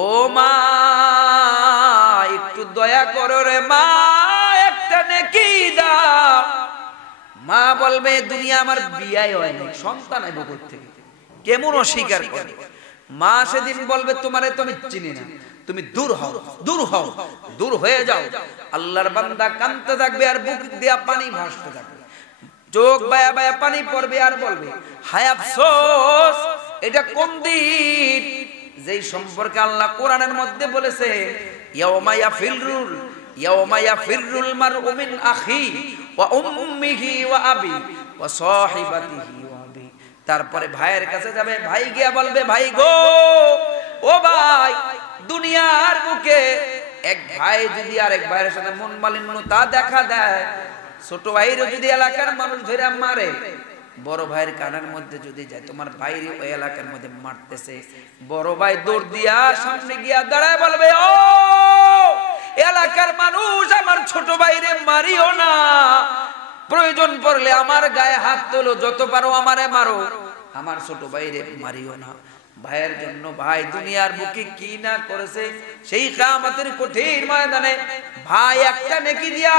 ও মা একটু দয়া করো রে মা, একটা নেকি দাও। মা বলবে দুনিয়া আমার বিয়াই হয়নি, সন্তান আইব করতে, কেমন অস্বীকার করে। মা সেদিন বলবে তোমারে তো আমি চিনি না, তুমি দূর হও, দূর হও, দূর হয়ে যাও। আল্লাহর বান্দা কাঁদতে থাকবে আর বুক দিয়া পানি ভাসতে থাকবে, চোখ বায়া বায়া পানি পড়বে আর বলবে হায় আফসোস, এটা কোন দিন যেই সম্পর্কে আল্লাহ কোরআনের মধ্যে বলেছে ইয়াউমা ইয়াফিরুল মারউ মিন আখি ওয়া উম্মিহি ওয়া আবি ওয়া সাহিবাতিহি ওয়া আবি। তারপরে ভাইয়ের কাছে যাবে, ভাই গিয়া বলবে ভাই গো, ও ভাই, দুনিয়ার বুকে এক ভাই যদি আরেক ভাইয়ের সাথে মন মালিন্যতা দেখা দেয়, ছোট ভাইরও যদি এলাকার মানুষ ধরে মারে, বড় ভাইয়ের কানের মধ্যে যদি যায়, তোমার ভাইরে ওই এলাকার মধ্যে মারতেছে, বড় ভাই দৌড় দিয়া সামনে গিয়া দাঁড়ায় বলবে ও এলাকার মানুষ, আমার ছোট ভাইরে মারিও না, প্রয়োজন পড়লে আমার গায়ে হাত তোলো, যত পারো আমারে মারো, আমার ছোট ভাইরে মারিও না। ভাইয়ের জন্য ভাই দুনিয়ার বুকে কি না করেছে, সেই কিয়ামতের কঠিন ময়দানে ভাই একটা নেকি দিয়া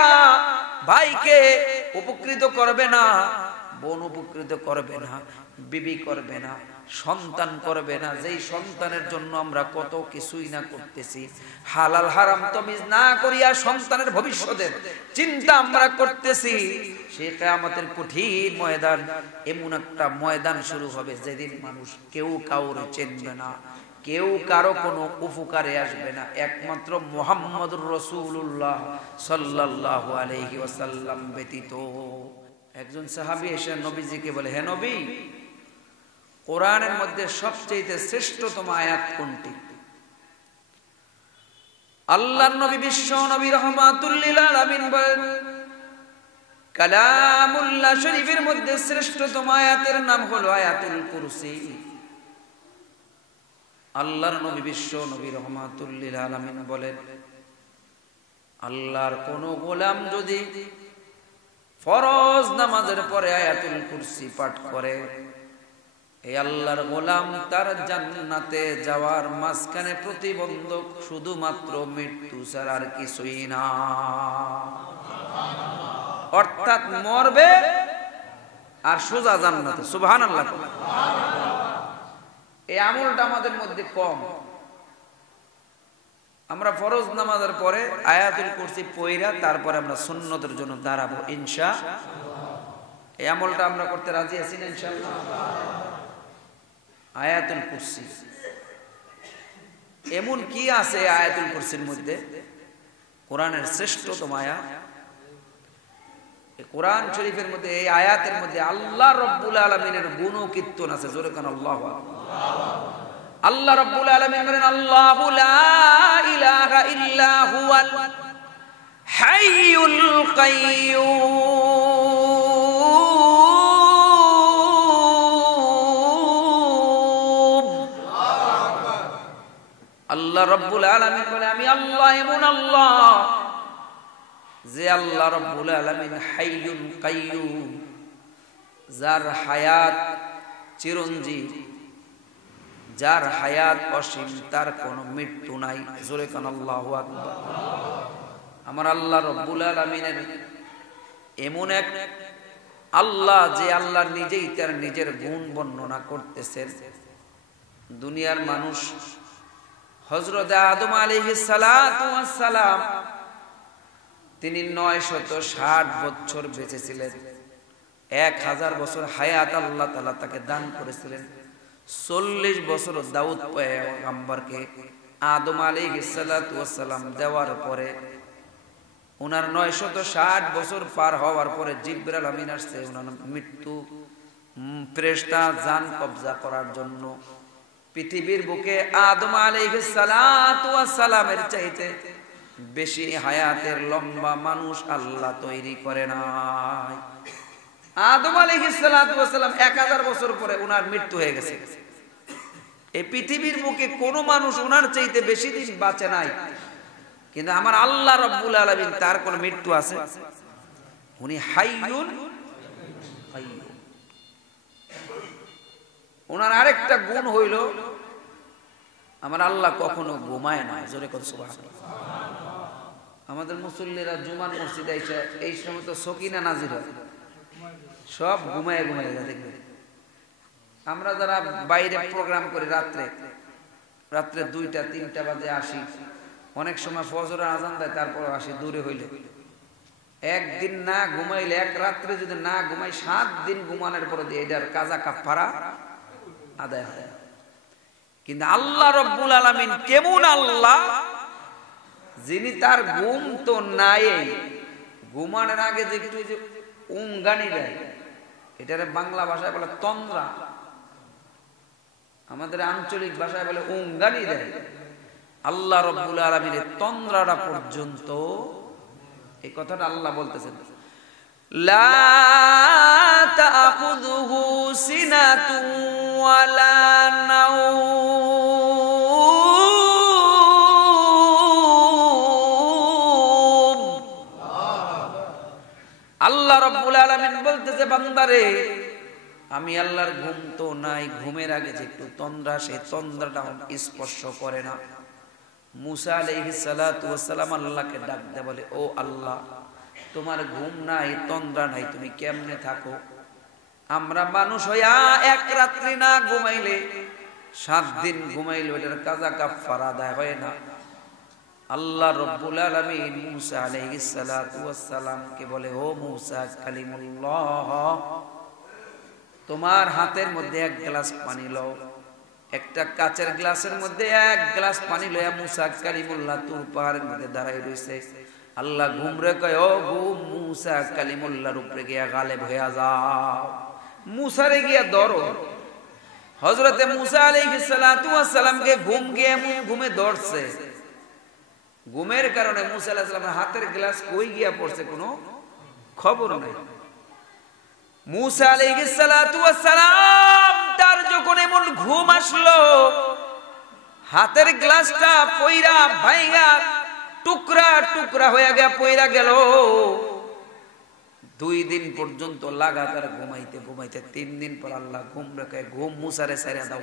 ভাইকে উপকৃত করবে না, বোন উপকৃত করবে না, বিবি করবে না, সন্তান করবে না, যেই সন্তানের জন্য আমরা কত কিছুই না করতেছি, হালাল হারাম তামিজ না করিয়া সন্তানের ভবিষ্যতের চিন্তা আমরা করতেছি, সেই কিয়ামতের কঠিন ময়দান এমন একটা ময়দান শুরু হবে যেদিন মানুষ কেউ কাউরে চিনবে না, কেউ কারো কোনো উপকারে আসবে না, একমাত্র মুহাম্মদুর রাসূলুল্লাহ সাল্লাল্লাহু আলাইহি ওয়াসাল্লাম ব্যতীত। একজন সাহাবী এসে নবীজিকে বলে, হে নবী, কোরআনের মধ্যে সবচেয়ে শ্রেষ্ঠতম আয়াত কোনটি? আল্লাহর নবী বিশ্ব নবী রাহমাতুল লিল আলামিন বলেন, কালামুল্লাহ শরীফের মধ্যে শ্রেষ্ঠতম আয়াতের নাম হলো আয়াতুল কুরসি। আল্লাহর নবী বিশ্ব নবী রাহমাতুল লিল আলামিন বলেন, আল্লাহর কোন গোলাম যদি ফরজ নামাজের পরে আয়াতুল কুরসি পাঠ করে, এই আল্লাহর গোলাম তার জান্নাতে যাওয়ার মাঝখানে প্রতিবন্ধক শুধুমাত্র মৃত্যু ছাড়া আর কিছুই না। অর্থাৎ মরবে আর সোজা জান্নাতে। সুবহানাল্লাহ। এই আমলটা আমাদের মধ্যে কম। আমরা ফরজ নামাজের পরে আয়াতুল কুরসি পড়া তারপরে আমরা সুন্নতের জন্য দাঁড়াবো ইনশাআল্লাহ। এই আমলটা আমরা করতে রাজি আছি না ইনশাআল্লাহ? আয়াতুল কুরসি এমন কি আছে আয়াতুল কুরসির মধ্যে? কোরআনের শ্রেষ্ঠতম আয়াত। এই কোরআন শরীফের মধ্যে এই আয়াতের মধ্যে আল্লাহ রাব্বুল আলামিনের গুণ ও কীর্তন আছে। জোরে কান আল্লাহু আকবার। আল্লাহ রাব্বুল আলামিন বলেন, আল্লাহু লা ইলাহা ইল্লা হুয়াল হাইয়ুল কাইয়্যুম। আল্লাহ রাব্বুল আলামিন বলে, আমি আল্লাহ এমন আল্লাহ যে আল্লাহ রাব্বুল আলামিন হাইয়ুল কাইয়্যুম, যার হায়াত চিরঞ্জীব, যার হায়াত অসীম, তার কোনো মৃত্যু নাই। জোরে কান আল্লাহু আকবার। আমার আল্লাহ রাব্বুল আলামিনের এমন এক আল্লাহ যে আল্লাহ নিজেই তার নিজের গুণ বর্ণনা করতেছেন। দুনিয়ার মানুষ হযরত আদম আলাইহিস সালাতু ওয়াস সালাম তিনি 960 বছর বেঁচে ছিলেন। 1000 বছর হায়াত আল্লাহ তাআলা তাকে দান করেছিলেন। 40 বছর দাউদ পয়গম্বরকে আদম আলাইহিস সালাতু ওয়াস সালাম দেওয়ার পরে ওনার 960 বছর পার হওয়ার পরে জিবরাইল আমিন আসছে ওনার মৃত্যু ফেরেশতা জান কবজা করার জন্য। পৃথিবীর বুকে আদম আলাইহিস সালাতু ওয়াস সালামের চাইতে বেশি হায়াতের লম্বা মানুষ আল্লাহ তৈরি করে নাই। আদম আলাইহিস সালাতু ওয়াস সালাম 1000 বছর পরে ওনার মৃত্যু হয়ে গেছে। এই পৃথিবীর বুকে কোনো মানুষ ওনার চাইতে বেশি দিন বাঁচে নাই। কিন্তু আমার আল্লাহ রাব্বুল আলামিন তার কোন মৃত্যু আছে? উনি হাইয়ুন কাইয়্যুম। ওনার আরেকটা গুণ হইল আমার আল্লাহ কখনো ঘুমায় না, জোরে কর সুবহানাল্লাহ। আমাদের মুসল্লিরা জুমার মসজিদে এসে এই সময় তো সকিনা নাজির হয়, সব ঘুমায় ঘুমায় যায় দেখবে। আমরা যারা বাইরে প্রোগ্রাম করি রাত্রে 2টা 3টা বাজে আসি, অনেক সময় ফজরের আজান দেয় তারপর আসি দূরে হইলে। একদিন না ঘুমাইলে, এক রাত্রে যদি না ঘুমাই 7 দিন ঘুমানোর পরে দিয়ে এটার কাজা কাফারা আদায় হয়। কিন্তু আল্লাহ রব্বুল আলামিন কেমন আল্লাহ, যিনি তার ঘুম তো নাই, ঘুমানোর আগে যে একটু যে উঙ্গানি দেয়, এটারে বাংলা ভাষায় বলে তন্দ্রা, আমাদের আঞ্চলিক ভাষায় বলে উঙ্গানি দেয়। আল্লাহ রব্বুল আলামিনের তন্দ্রাটা পর্যন্ত, এই কথাটা আল্লাহ বলতেছেন, লা তাখুযুহু সিনাতুন ওয়ালা নাওম। আল্লাহ রব্বুল আলামিন বলতেছে, বান্দারে আমি আল্লাহর ঘুম তো নাই, ঘুমের আগে যে একটু তন্দ্রা, সেই তন্দ্রাটা স্পর্শ করে না। মুসা আলাইহিস সালাতু ওয়াস সালাম আল্লাহকে ডাক দেয়, বলে ও আল্লাহ, তোমার ঘুম নাই, তন্দ্রা নাই, তুমি কেমনে থাকো? আমরা মানুষ হইয়া এক রাত্রি না ঘুমাইলে 7 দিন ঘুমাইলে ওটার কাজা কাফারা আদায় হয় না। আল্লাহ রব্বুল আলামিন মুসা আলাইহিস সালাতু ওয়াস সালামকে বলে, ও মুসা কালিমুল্লাহ, তোমার হাতের মধ্যে 1 গ্লাস পানি লও। একটা কাচের গ্লাসের মধ্যে 1 গ্লাস পানি লইয়া মুসা কালিমুল্লাহ তুর পাহাড়ের মধ্যে দাঁড়াই রইছে। আল্লাহ ঘুমরে কয়, ও ঘুম, মুসা কালিমুল্লাহর উপরে গিয়া গালেব হইয়া যাও, মুসারে গিয়া ধরো। হযরতে মুসা আলাইহিস সালাতু ওয়াস সালামকে ঘুম গিয়ে এমন ঘুমে ধরছে, ঘুমের কারণে মুসা আলাইহিস সালামের হাতের গ্লাস কই গিয়া পড়ছে কোনো খবর নাই। মুসা আলাইহিস সালাতু ওয়াস সালাম তার যখন এমন ঘুম আসলো, হাতের গ্লাসটা পইরা ভাইঙা টুকরা টুকরা হয়ে গিয়া পইরা গেল। 2 দিন পর্যন্ত লাগাতার ঘুমাইতে ঘুমাইতে 3 দিন পর আল্লাহ ঘুম রেখে, ঘুম মুসারে ছেড়ে দাও।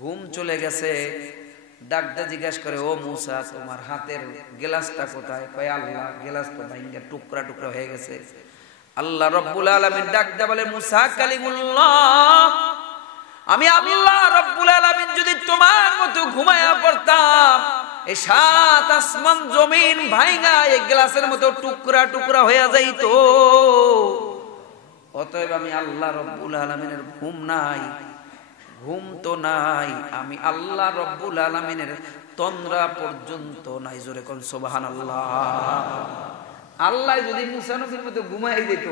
ঘুম চলে গেছে, ডাকতে জিজ্ঞাসা করে, ও মুসা, তোমার হাতের গ্লাসটা কোথায়? কয় আল্লাহ, গ্লাস তো ভাইঙা টুকরা টুকরা হয়ে গেছে। আল্লাহ রব্বুল আলামিন ডাকতে বলে, মুসা কালিমুল্লাহ, আমি আল্লাহ রব্বুল আলামিন যদি তোমার মতো ঘুমায়া পড়তাম, এই 7 আসমান জমিন ভাইঙা এক গ্লাসের মতো টুকরা টুকরা হয়ে যাইতো। অতএব আমি আল্লাহ রব্বুল আলামিনের ঘুম নাই, ঘুম তো নাই, আমি আল্লাহ রব্বুল আলামিনের তন্দ্রা পর্যন্ত নাই। জোরে কোন সুবহানাল্লাহ। আল্লাহ যদি মুসা নবীর মতো ঘুমাই দিত,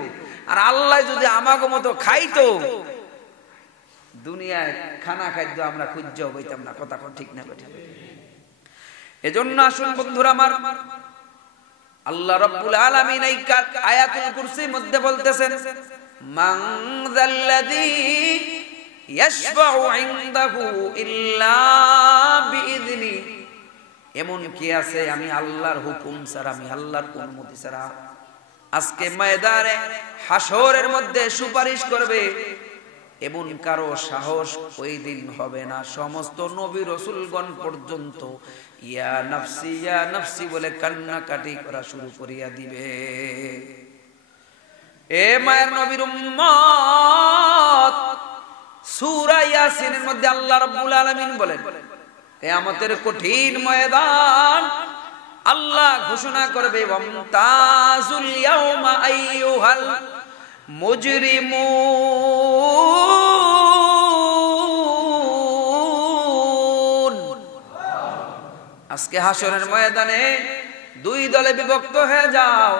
আর আল্লাহ যদি আমাগো মতো খাইতো, দুনিয়ায় খানা খাদ্য আমরা খুঁজেও পাইতাম না। কথা ঠিক না বেটা? এজন্য আসুন বন্ধুরা আমার, আল্লাহ রাব্বুল আলামিন এই আয়াতুল কুরসির মধ্যে বলতেছেন, মান যাল্লাযী ইয়াশফাউ ইনদাহু ইল্লা বিইযনি। এমন কি আছে আমি আল্লাহর হুকুম ছাড়া, আমি আল্লাহর অনুমতি ছাড়া আজকে ময়দানে হাসরের মধ্যে সুপারিশ করবে, এমন কারো সাহস ওই দিন হবে না। সমস্ত নবী রাসূলগণ পর্যন্ত ইয়া নাফসি বলে কান্নাকাটি করা শুরু করিয়া দিবে। এ মায়ের নবীর উম্মত, সূরা ইয়াসিনের মধ্যে আল্লাহ রাব্বুল আলামিন বলেন, কিয়ামতের কঠিন ময়দান আল্লাহ ঘোষণা করবে, ওয়ামতাজুল ইয়াউমা আইয়ুহাল মুজরিমুন। আজকে হাসরের ময়দানে 2 দলে বিভক্ত হয়ে যাও।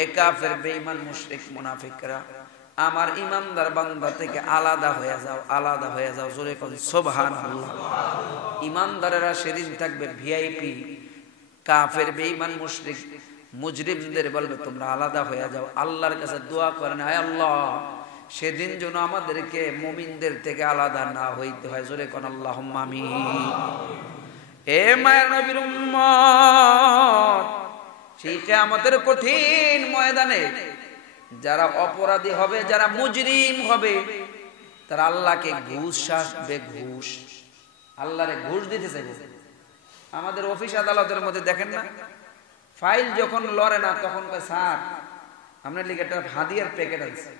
এ কাফের, বেঈমান, মুশরিক, মুনাফিকরা, আমার ইমানদার বান্দা থেকে আলাদা হয়ে যাও, আলাদা হয়ে যাও। জোরে কোন সুবহানাল্লাহ। ইমানদারেরা সেদিন থাকবে ভিআইপি, কাফের, বেঈমান, মুশরিক, মুজরিমদের বলবে তোমরা আলাদা হয়ে যাও। আল্লাহর কাছে দোয়া করেন, আয় আল্লাহ, সেদিন যেন আমাদেরকে মুমিনদের থেকে আলাদা না হইতে হয়। জোরে কোন আল্লাহুম্মা আমিন। এ মায়ের নবীর উম্মত, সেই কিয়ামতের কঠিন ময়দানে যারা অপরাধী হবে, যারা মুজরিম হবে, তারা আল্লাহকে ঘুষ আসবে, ঘুষ। আল্লাহরে ঘুষ দিতে চাইবে। আমাদের অফিস আদালতের মধ্যে দেখেন না, ফাইল যখন লড়ে না তখন কয় স্যার আপনার লিগে একটা হাদিয়ার প্যাকেট আছে,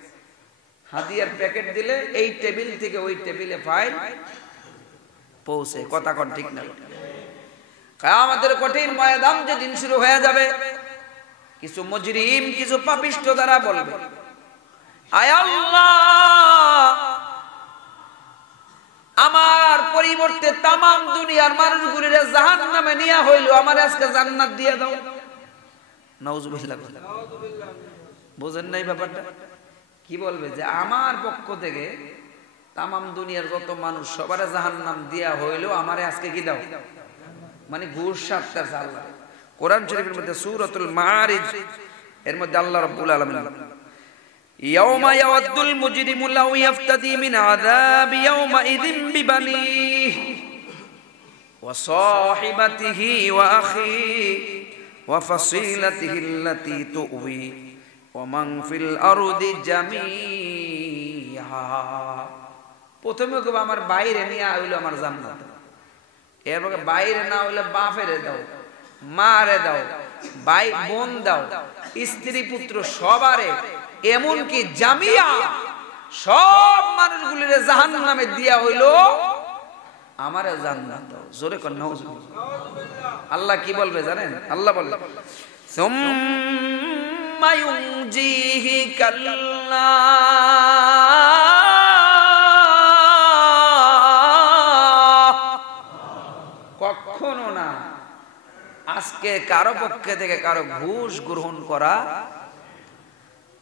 হাদিয়ার প্যাকেট দিলে এই টেবিল থেকে ওই টেবিলে ফাইল পৌঁছে। কথা কোন ঠিক না? কিয়ামতের কঠিন ময়দান যেদিন শুরু হয়ে যাবে, কিছু মুজরিম, কিছু পাপিষ্ঠ দ্বারা বলবে, আয় আল্লাহ, আমার পরিবর্তে তামাম দুনিয়ার মানুষগুলিরে জাহান্নামে নিয়া হইল, আমার আজকে জান্নাত দিয়ে দাও। নাউজুবিল্লাহ। বুঝেন নাই ব্যাপারটা? কি বলবে যে আমার পক্ষ থেকে তামাম দুনিয়ার যত মানুষ সবার জাহান্নাম দিয়া হইলো, আমারে আজকে কি দাও? মানে ঘুষ সারতেছে আল্লাহ। কোরআন শরীফের মধ্যে সূরাতুল মাআরিজ এর মধ্যে আল্লাহ রাব্বুল আলামিন ইয়াউমা ইয়াওয়াদ্দুল মুজরিমু লাউ ইয়াফতাদি মিন আযাবি ইয়াউমাইযিন বিবানিহি ওয়া সাহিবাতিহি ওয়া আখিহি ওয়া ফাসিলাতিহি আল্লাতী তুওয়ি ওয়া মান ফিল আরদি জামিআ। প্রথমে কবে আমার বাইরে নিয়ে আইলো আমার জান্নাত, এরপরে বাইরে না হইলে বাপেরে দাও, মারে দাও, ভাই বোন দাও, স্ত্রী পুত্র সবারে, এমনকি জামিয়া সব মানুষগুলিরে জাহান্নামে দিয়া হইলো, আমারে জান্নাত দাও। জোরে কর নাউজুবিল্লাহ। আল্লাহ কি বলবে জানেন? আল্লাহ বলবে সুম্মা ইউনজিহি কাল্লা, কখনো না। আজকে কারো পক্ষে থেকে কারো ঘুষ গ্রহণ করা,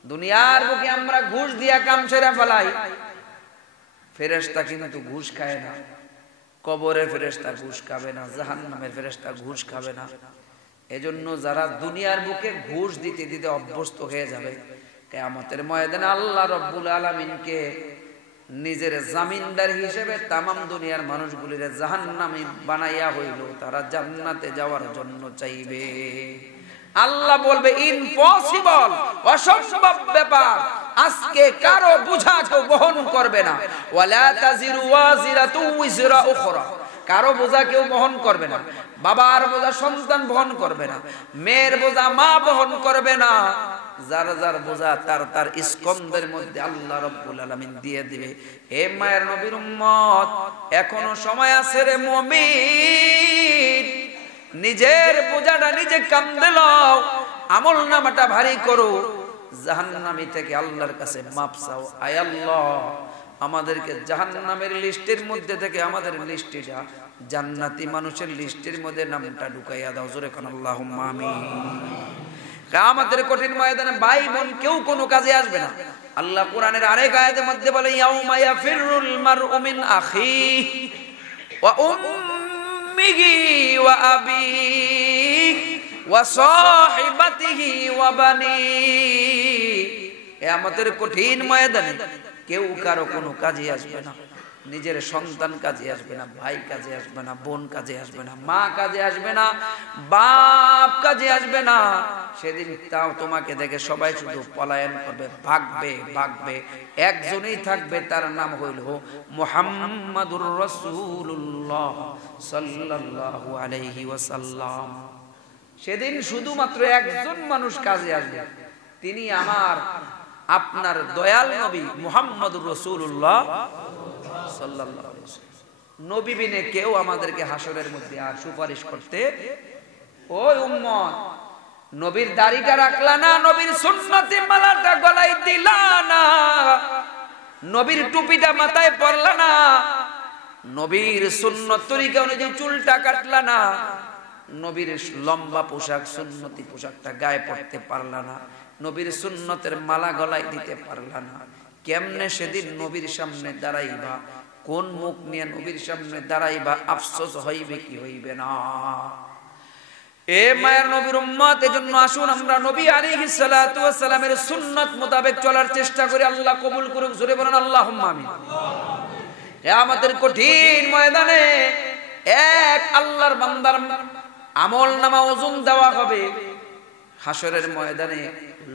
দুনিয়ার বুকে আমরা ঘুষ দিয়া কাম সেরা ফেলাই। ফেরেশতা কিন্তু ঘুষ খায় না, কবরের ফেরেশতা ঘুষ খাবে না, জাহান্নামের ফেরেশতা ঘুষ খাবে না। এজন্য যারা দুনিয়ার বুকে ঘুষ দিতে দিতে অভ্যস্ত হয়ে যাবে, কিয়ামতের ময়দানে আল্লাহ রাব্বুল আলামিনকে নিজের জামিনদার হিসেবে তামাম দুনিয়ার মানুষগুলির জাহান্নামে বানাইয়া হইল, তারা জান্নাতে যাওয়ার জন্য চাইবে। আল্লাহ বলবে ইম্পসিবল, অসম্ভব ব্যাপার, আজকে কারো বোঝা কেউ বহন করবে না। ওয়ালা তাজিরু ওয়াজিরাতু উযরা উখরা, কারো বোঝা কেউ বহন করবে না। বাবার বোঝা সন্তান বহন করবে না, মেয়ের বোঝা মা বহন করবে না। যার যার বোঝা তার তার স্কন্ধের মধ্যে আল্লাহ রাব্বুল আলামিন দিয়ে দিবে। হে মায়ের নবীর উম্মত, এখনো সময় আছে রে মুমিন, নিজের বোঝাটা নিজে কাঁধে লও, আমল নামাটা ভারী করো, জাহান্নামী থেকে আল্লাহর কাছে মাপ চাও। আয় আল্লাহ, আমাদেরকে জাহান্নামের লিস্টের মধ্যে থেকে আমাদের লিস্টটা জান্নাতি মানুষের লিস্টের মধ্যে নামটা ঢুকাইয়া দাও। জোরে কোন আল্লাহুম্মা আমিন। কিয়ামতের কঠিন ময়দানে ভাই বোন কেউ কোনো কাজে আসবে না। আল্লাহ কোরআনের আরেক আয়াতের মধ্যে বলে ইয়াউমা ইয়াফিরুল মারউ মিন আখিহি ওয়া উম্মিহি ওয়া আবিহি ওয়া সাহিবাতিহি ওয়া বানিহি। কিয়ামতের কঠিন ময়দানে কেউ কারো কোনো কাজে আসবে না, নিজের সন্তান কাজে আসবে না, ভাই কাজে আসবে না, বোন কাজে আসবে না, মা কাজে আসবে না, বাপ কাজে আসবে না। সেদিন তাও তোমাকে দেখে সবাই শুধু পলায়ন করবে, ভাগবে ভাগবে। একজনই থাকবে, তার নাম হইল মুহাম্মাদুর রাসূলুল্লাহ সাল্লাল্লাহু আলাইহি ওয়াসাল্লাম। সেদিন শুধুমাত্র একজন মানুষ কাজে আসবে, তিনি আমার আপনার দয়াল নবী মুহাম্মাদুর রাসূলুল্লাহ সাল্লাল্লাহু আলাইহি ওয়াসাল্লাম। নবী বিনে কেউ আমাদেরকে হাসরের মধ্যে আর সুপারিশ করতে, ওই উম্মত নবীর দাড়িটা রাখলা না, নবীর সুন্নতি মালাটা গলায় দিলা না, নবীর টুপিটা মাথায় পরলা না, নবীর সুন্নত তরিকা অনুযায়ী চুলটা কাটলা না, নবীর লম্বা পোশাক সুন্নতি পোশাকটা গায়ে পড়তে পারলা না, নবীর সুন্নতের মালা গলায় দিতে পারলা না। কেমনে সেদিন নবীর সামনে দাঁড়াইবা? কোন মুখ নিয়ে নবীর সামনে দাঁড়াইবা? আফসোস হইবে কি হইবে না? এ মায়ের নবীর উম্মত, এজন্য আসুন আমরা নবী আলাইহিস সালাতু ওয়াস সালামের সুন্নাত মোতাবেক চলার চেষ্টা করি। আল্লাহ কবুল করুক। জোরে বলেন আল্লাহুম্মা আমিন। কিয়ামতের কঠিন ময়দানে এক আল্লাহর বান্দার আমলনামা ওজন দেওয়া হবে। হাসরের ময়দানে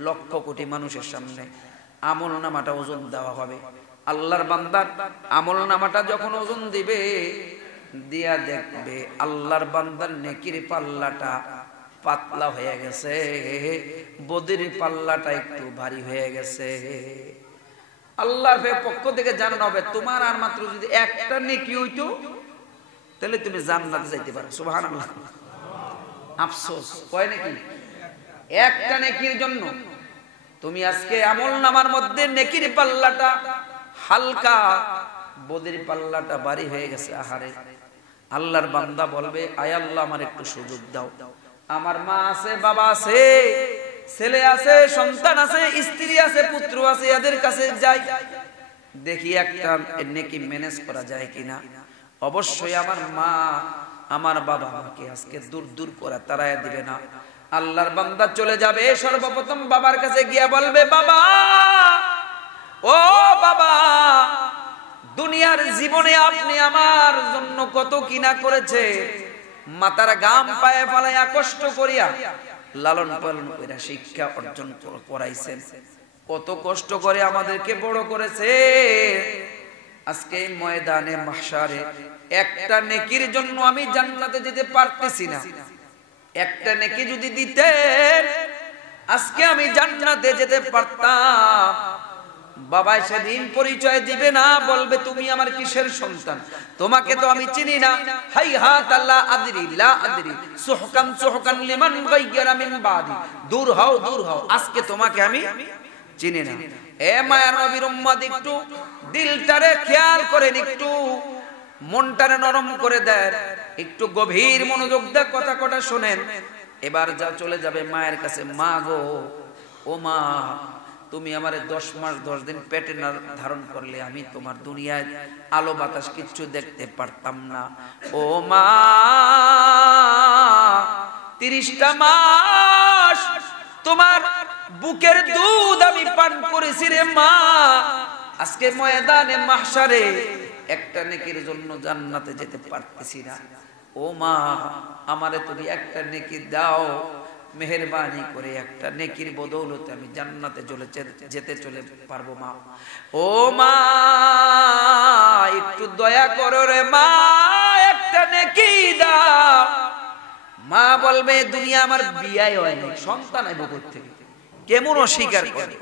লক্ষ কোটি মানুষের সামনে আমলনামাটা ওজন দেওয়া হবে। আল্লাহর বান্দার আমলনামাটা যখন ওজন দিবে, দিয়া দেখবে আল্লাহর বান্দার নেকির পাল্লাটা পাতলা হয়ে গেছে, বদির পাল্লাটা একটু ভারী হয়ে গেছে। আল্লাহর পক্ষ থেকে জানানো হবে তোমার আর মাত্র যদি একটা নেকি হইতো তাহলে তুমি জান্নাতে যাইতে পারো। সুবহানাল্লাহ। আফসোস, কয় নাকি একটা নেকির জন্য তুমি আজকে আমলনামার মধ্যে নেকির পাল্লাটা হালকা, বদির পাল্লাটা ভারী হয়ে গেছে। আহারে, আল্লাহর বান্দা বলবে আয় আল্লাহ আমার একটু সুযোগ দাও, আমার মা আছে, বাবা আছে, ছেলে আছে, সন্তান আছে, স্ত্রী আছে, পুত্র আছে, এদের কাছে যাই দেখি একটা নেকি ম্যানেজ করা যায় কিনা। অবশ্যই আমার মা আমার বাবা আমাকে আজকে দূর দূর করে তাড়ায় দিবে না। আল্লাহর বান্দা চলে যাবে, সর্বপ্রথম বাবার কাছে গিয়া বলবে বাবা, ও বাবা, দুনিয়ার জীবনে আপনি আমার জন্য কত কিনা করেছে, মাথার গাম পায়ে ফালাইয়া কষ্ট করিয়া লালন পালন কইরা শিক্ষা অর্জন করাইছেন, কত কষ্ট করে আমাদেরকে বড় করেছে। আজকে ময়দানে মাহশারে একটা নেকির জন্য আমি জান্নাতে যেতে পারতেছি না। একটা নেকি যদি দিতেন আজকে আমি জান্নাতে যেতে পারতাম। বাবা সেদিন পরিচয় দিবে না, বলবে তুমি আমার কিসের সন্তান, তোমাকে তো আমি চিনি না। হাইহাত লা আদরি লা আদরি সুহকান সুহকান লিমান গায়রা মিন বাদি, দূর হও দূর হও, আজকে তোমাকে আমি চিনি না। এ মায়ার নবীর উম্মত, একটু দিলটারে খেয়াল করেন, একটু মনটারে নরম করে দেন, একটু গভীর মনোযোগ দিয়ে কথা কথা শোনেন। এবার যা চলে যাবে মায়ের কাছে, মা গো, ও মা, তুমি আমারে 10 মাস 10 দিন পেটে ধারণ করলে আমি তোমার দুনিয়ায় আলো বাতাস কিচ্ছু দেখতে পারতাম না। ও মা, 30টা মাস তোমার বুকের দুধ আমি পান করেছি রে মা। আজকে ময়দানে মাহশারে একটা নেকির জন্য জান্নাতে যেতে পারতেছি না। ও মা, আমারে তুমি একটা নেকি দাও, মেহেরবানি করে একটা নেকির বদৌলতে আমি জান্নাতে যেতে চলে পারবো মা। ও মা, একটু দয়া করো রে মা, একটা নেকি দাও। মা বলবে দুনিয়া আমার বিয়ে হয়নি, সন্তান আইব কই থেকে, কেমন অস্বীকার করে।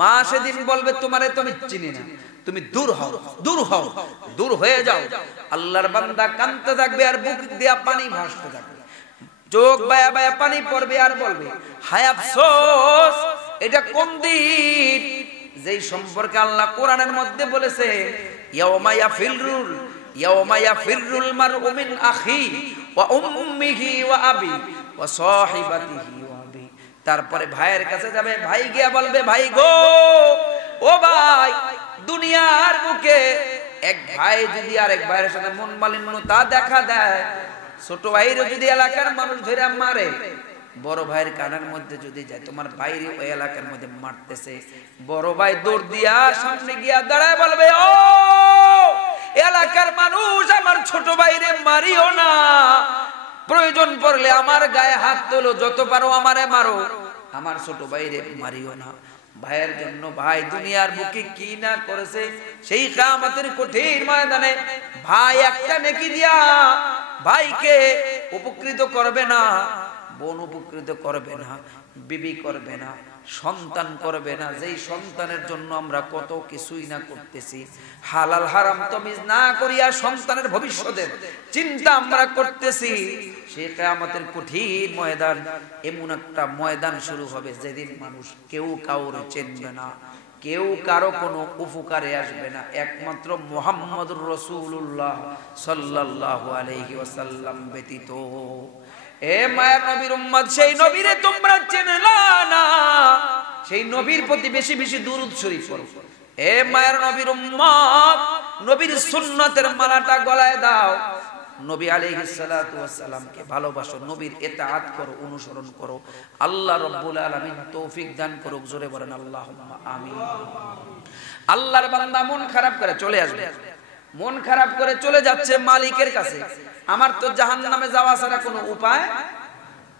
মা সেদিন বলবে তোমারে তো আমি চিনি না, তুমি দূর হও দূর হও, দূর হয়ে যাও। আল্লাহর বান্দা কাঁদতে থাকবে আর বুক দিয়া পানি ভাসতে থাকবে, চোখ বায়া বায়া পানি পড়বে আর বলবে হায় আফসোস, এটা কোন দিন যেই সম্পর্কে আল্লাহ কোরআনের মধ্যে বলেছে ইয়াউমা ইয়াফিরুল মারউ মিন আখি ওয়া উম্মিহি ওয়া আবি ওয়া সাহিবাতিহি ওয়া আবি। তারপরে ভাইয়ের কাছে যাবে, ভাই গিয়া বলবে ভাই গো, ও ভাই, দুনিয়ার বুকে এক ভাই যদি আরেক ভাইয়ের সাথে মন মালিন্যতা দেখা দেয়, ছোট ভাইরে যদি এলাকার মানুষ ধরে মারে, বড় ভাইয়ের কানের মধ্যে যদি যায়, তোমার বাইরে ওই এলাকার মধ্যে মারতেছে, বড় ভাই দৌড় দিয়া সামনে গিয়া দাঁড়ায় বলবে ও এলাকার মানুষ, আমার ছোট ভাইরে মারিও না, প্রয়োজন পড়লে আমার গায়ে হাত তোলো, যত পারো আমারে মারো, আমার ছোট ভাইরে মারিও না। ভাইয়ের জন্য ভাই দুনিয়ার বুকে কি না করেছে, সেই কিয়ামতের কঠিন ময়দানে ভাই একটা নেকি দিয়া ভাইকে উপকৃত করবে না, বোন উপকৃত করবে না, বিবি করবে না, সন্তান করবে না, যেই সন্তানের জন্য আমরা কত কিছুই না করতেছি, হালাল হারাম তামিজ না করিয়া সন্তানের ভবিষ্যতের চিন্তা আমরা করতেছি। সেই কিয়ামতের কঠিন ময়দান, এমন একটা ময়দান শুরু হবে যেদিন মানুষ কেউ কাউরে চিনবে না, কেউ কারো কোনো উপকারে আসবে না, একমাত্র মুহাম্মদুর রাসূলুল্লাহ সাল্লাল্লাহু আলাইহি ওয়াসাল্লাম ব্যতীত। এ মায়ের নবীর উম্মত, সেই নবীরে তোমরা চিনলা না, সেই নবীর প্রতি বেশি বেশি দুরূদ শরীফ পড়ো। এ মায়ের নবীর উম্মত, নবীর সুন্নতের মালাটা গলায় দাও, নবী আলাইহিস সালাতু ওয়াস সালামকে ভালোবাসো, নবীর ইতাআত করো, অনুসরণ করো। আল্লাহ রাব্বুল আলামিন তৌফিক দান করুক, জোরে বলেন আল্লাহুম্মা আমিন। আল্লাহর বান্দা মন খারাপ করে চলে আসবে, মন খারাপ করে চলে যাচ্ছে মালিকের কাছে, আমার তো জাহান্নামে যাওয়া ছাড়া কোনো উপায়।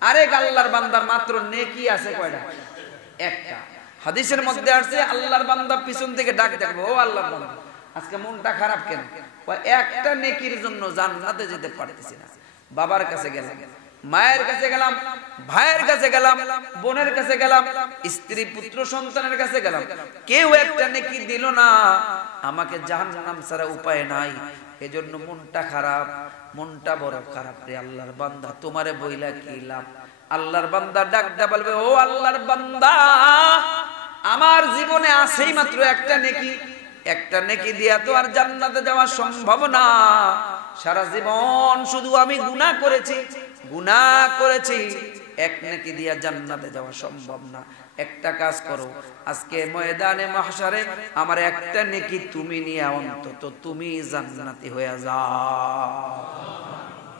আরেক আল্লাহর বান্দার মাত্র নেকি আছে কয়টা? একটা। হাদিসের মধ্যে আসছে আল্লাহর বান্দা পিছন থেকে ডাক দেখবে, ও আল্লাহর বান্দা, আজকে মনটা খারাপ কেন? একটা নেকির জন্য জান্নাতে যেতে পারতেছি না। বাবার কাছে গেলাম, মায়ের কাছে গেলাম, ভাইয়ের কাছে গেলাম, বোনের কাছে গেলাম, স্ত্রী পুত্র সন্তানের কাছে গেলাম, কেউ একটা নেকি দিল না। আমাকে জাহান্নাম ছাড়া উপায় নাই। এজন্য মনটা খারাপ, মনটা বড় খারাপ রে আল্লাহর বান্দা, তোমারে বইলা কি লাভ? আল্লাহর বান্দা ডাকটা বলবে, ও আল্লাহর বান্দা, আমার জীবনে আছেই মাত্র একটা নেকি, একটা নেকি দিয়া তো আর জান্নাতে যাওয়া সম্ভব না। সারা জীবন শুধু আমি গুনাহ করেছি, এক নেকি দিয়া জান্নাতে যাওয়া সম্ভব না। একটা কাজ করো, আজকে ময়দানে মাহশারে আমার একটা নেকি তুমি নিয়ে অন্তত তুমি জান্নাতি হয়ে যাও।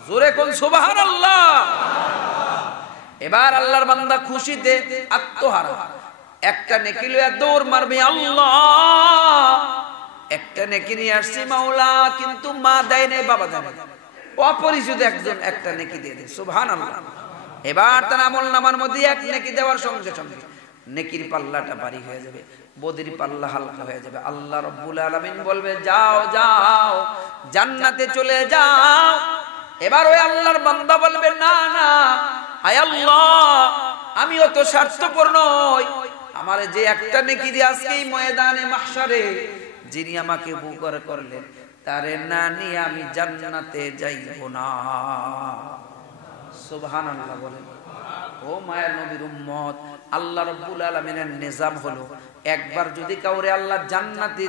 জোরে কোন সুবহানাল্লাহ। এবার আল্লাহর বান্দা খুশিতে আত্মহারা, একটা নেকি লইয়া দৌড় মারবে, আল্লাহ একটা নেকি নিয়ে আসছি মাওলা, কিন্তু মা দেয় নাই, বাবা দেয় নাই, অপরিচিত একজন একটা নেকি দিয়ে দেয়। সুবহানাল্লাহ। এবার তার আমল নামার মধ্যে এক নেকি দেওয়ার সঙ্গে সঙ্গে নেকির পাল্লাটা ভারী হয়ে যাবে, বদির পাল্লা হালকা হয়ে যাবে। আল্লাহ রাব্বুল আলামিন বলবে, যাও যাও জান্নাতে চলে যাও। এবার ওই আল্লাহর বান্দা বলবে, না না, আয় আল্লাহ, আমি অত স্বার্থপর নই, আমার যে একটা নেকি দিয়ে আজকে ময়দানে মাহশারে যিনি আমাকে বুকর করলেন, তারে না নিয়ে আমি জান্নাতে যাইব না। সুবহানাল্লাহ বলেন। ও মায়ের নবীর উম্মত, আল্লাহ রাব্বুল আলামিনের নিজাম হলো, একবার যদি কাউরে আল্লাহ জান্নাতি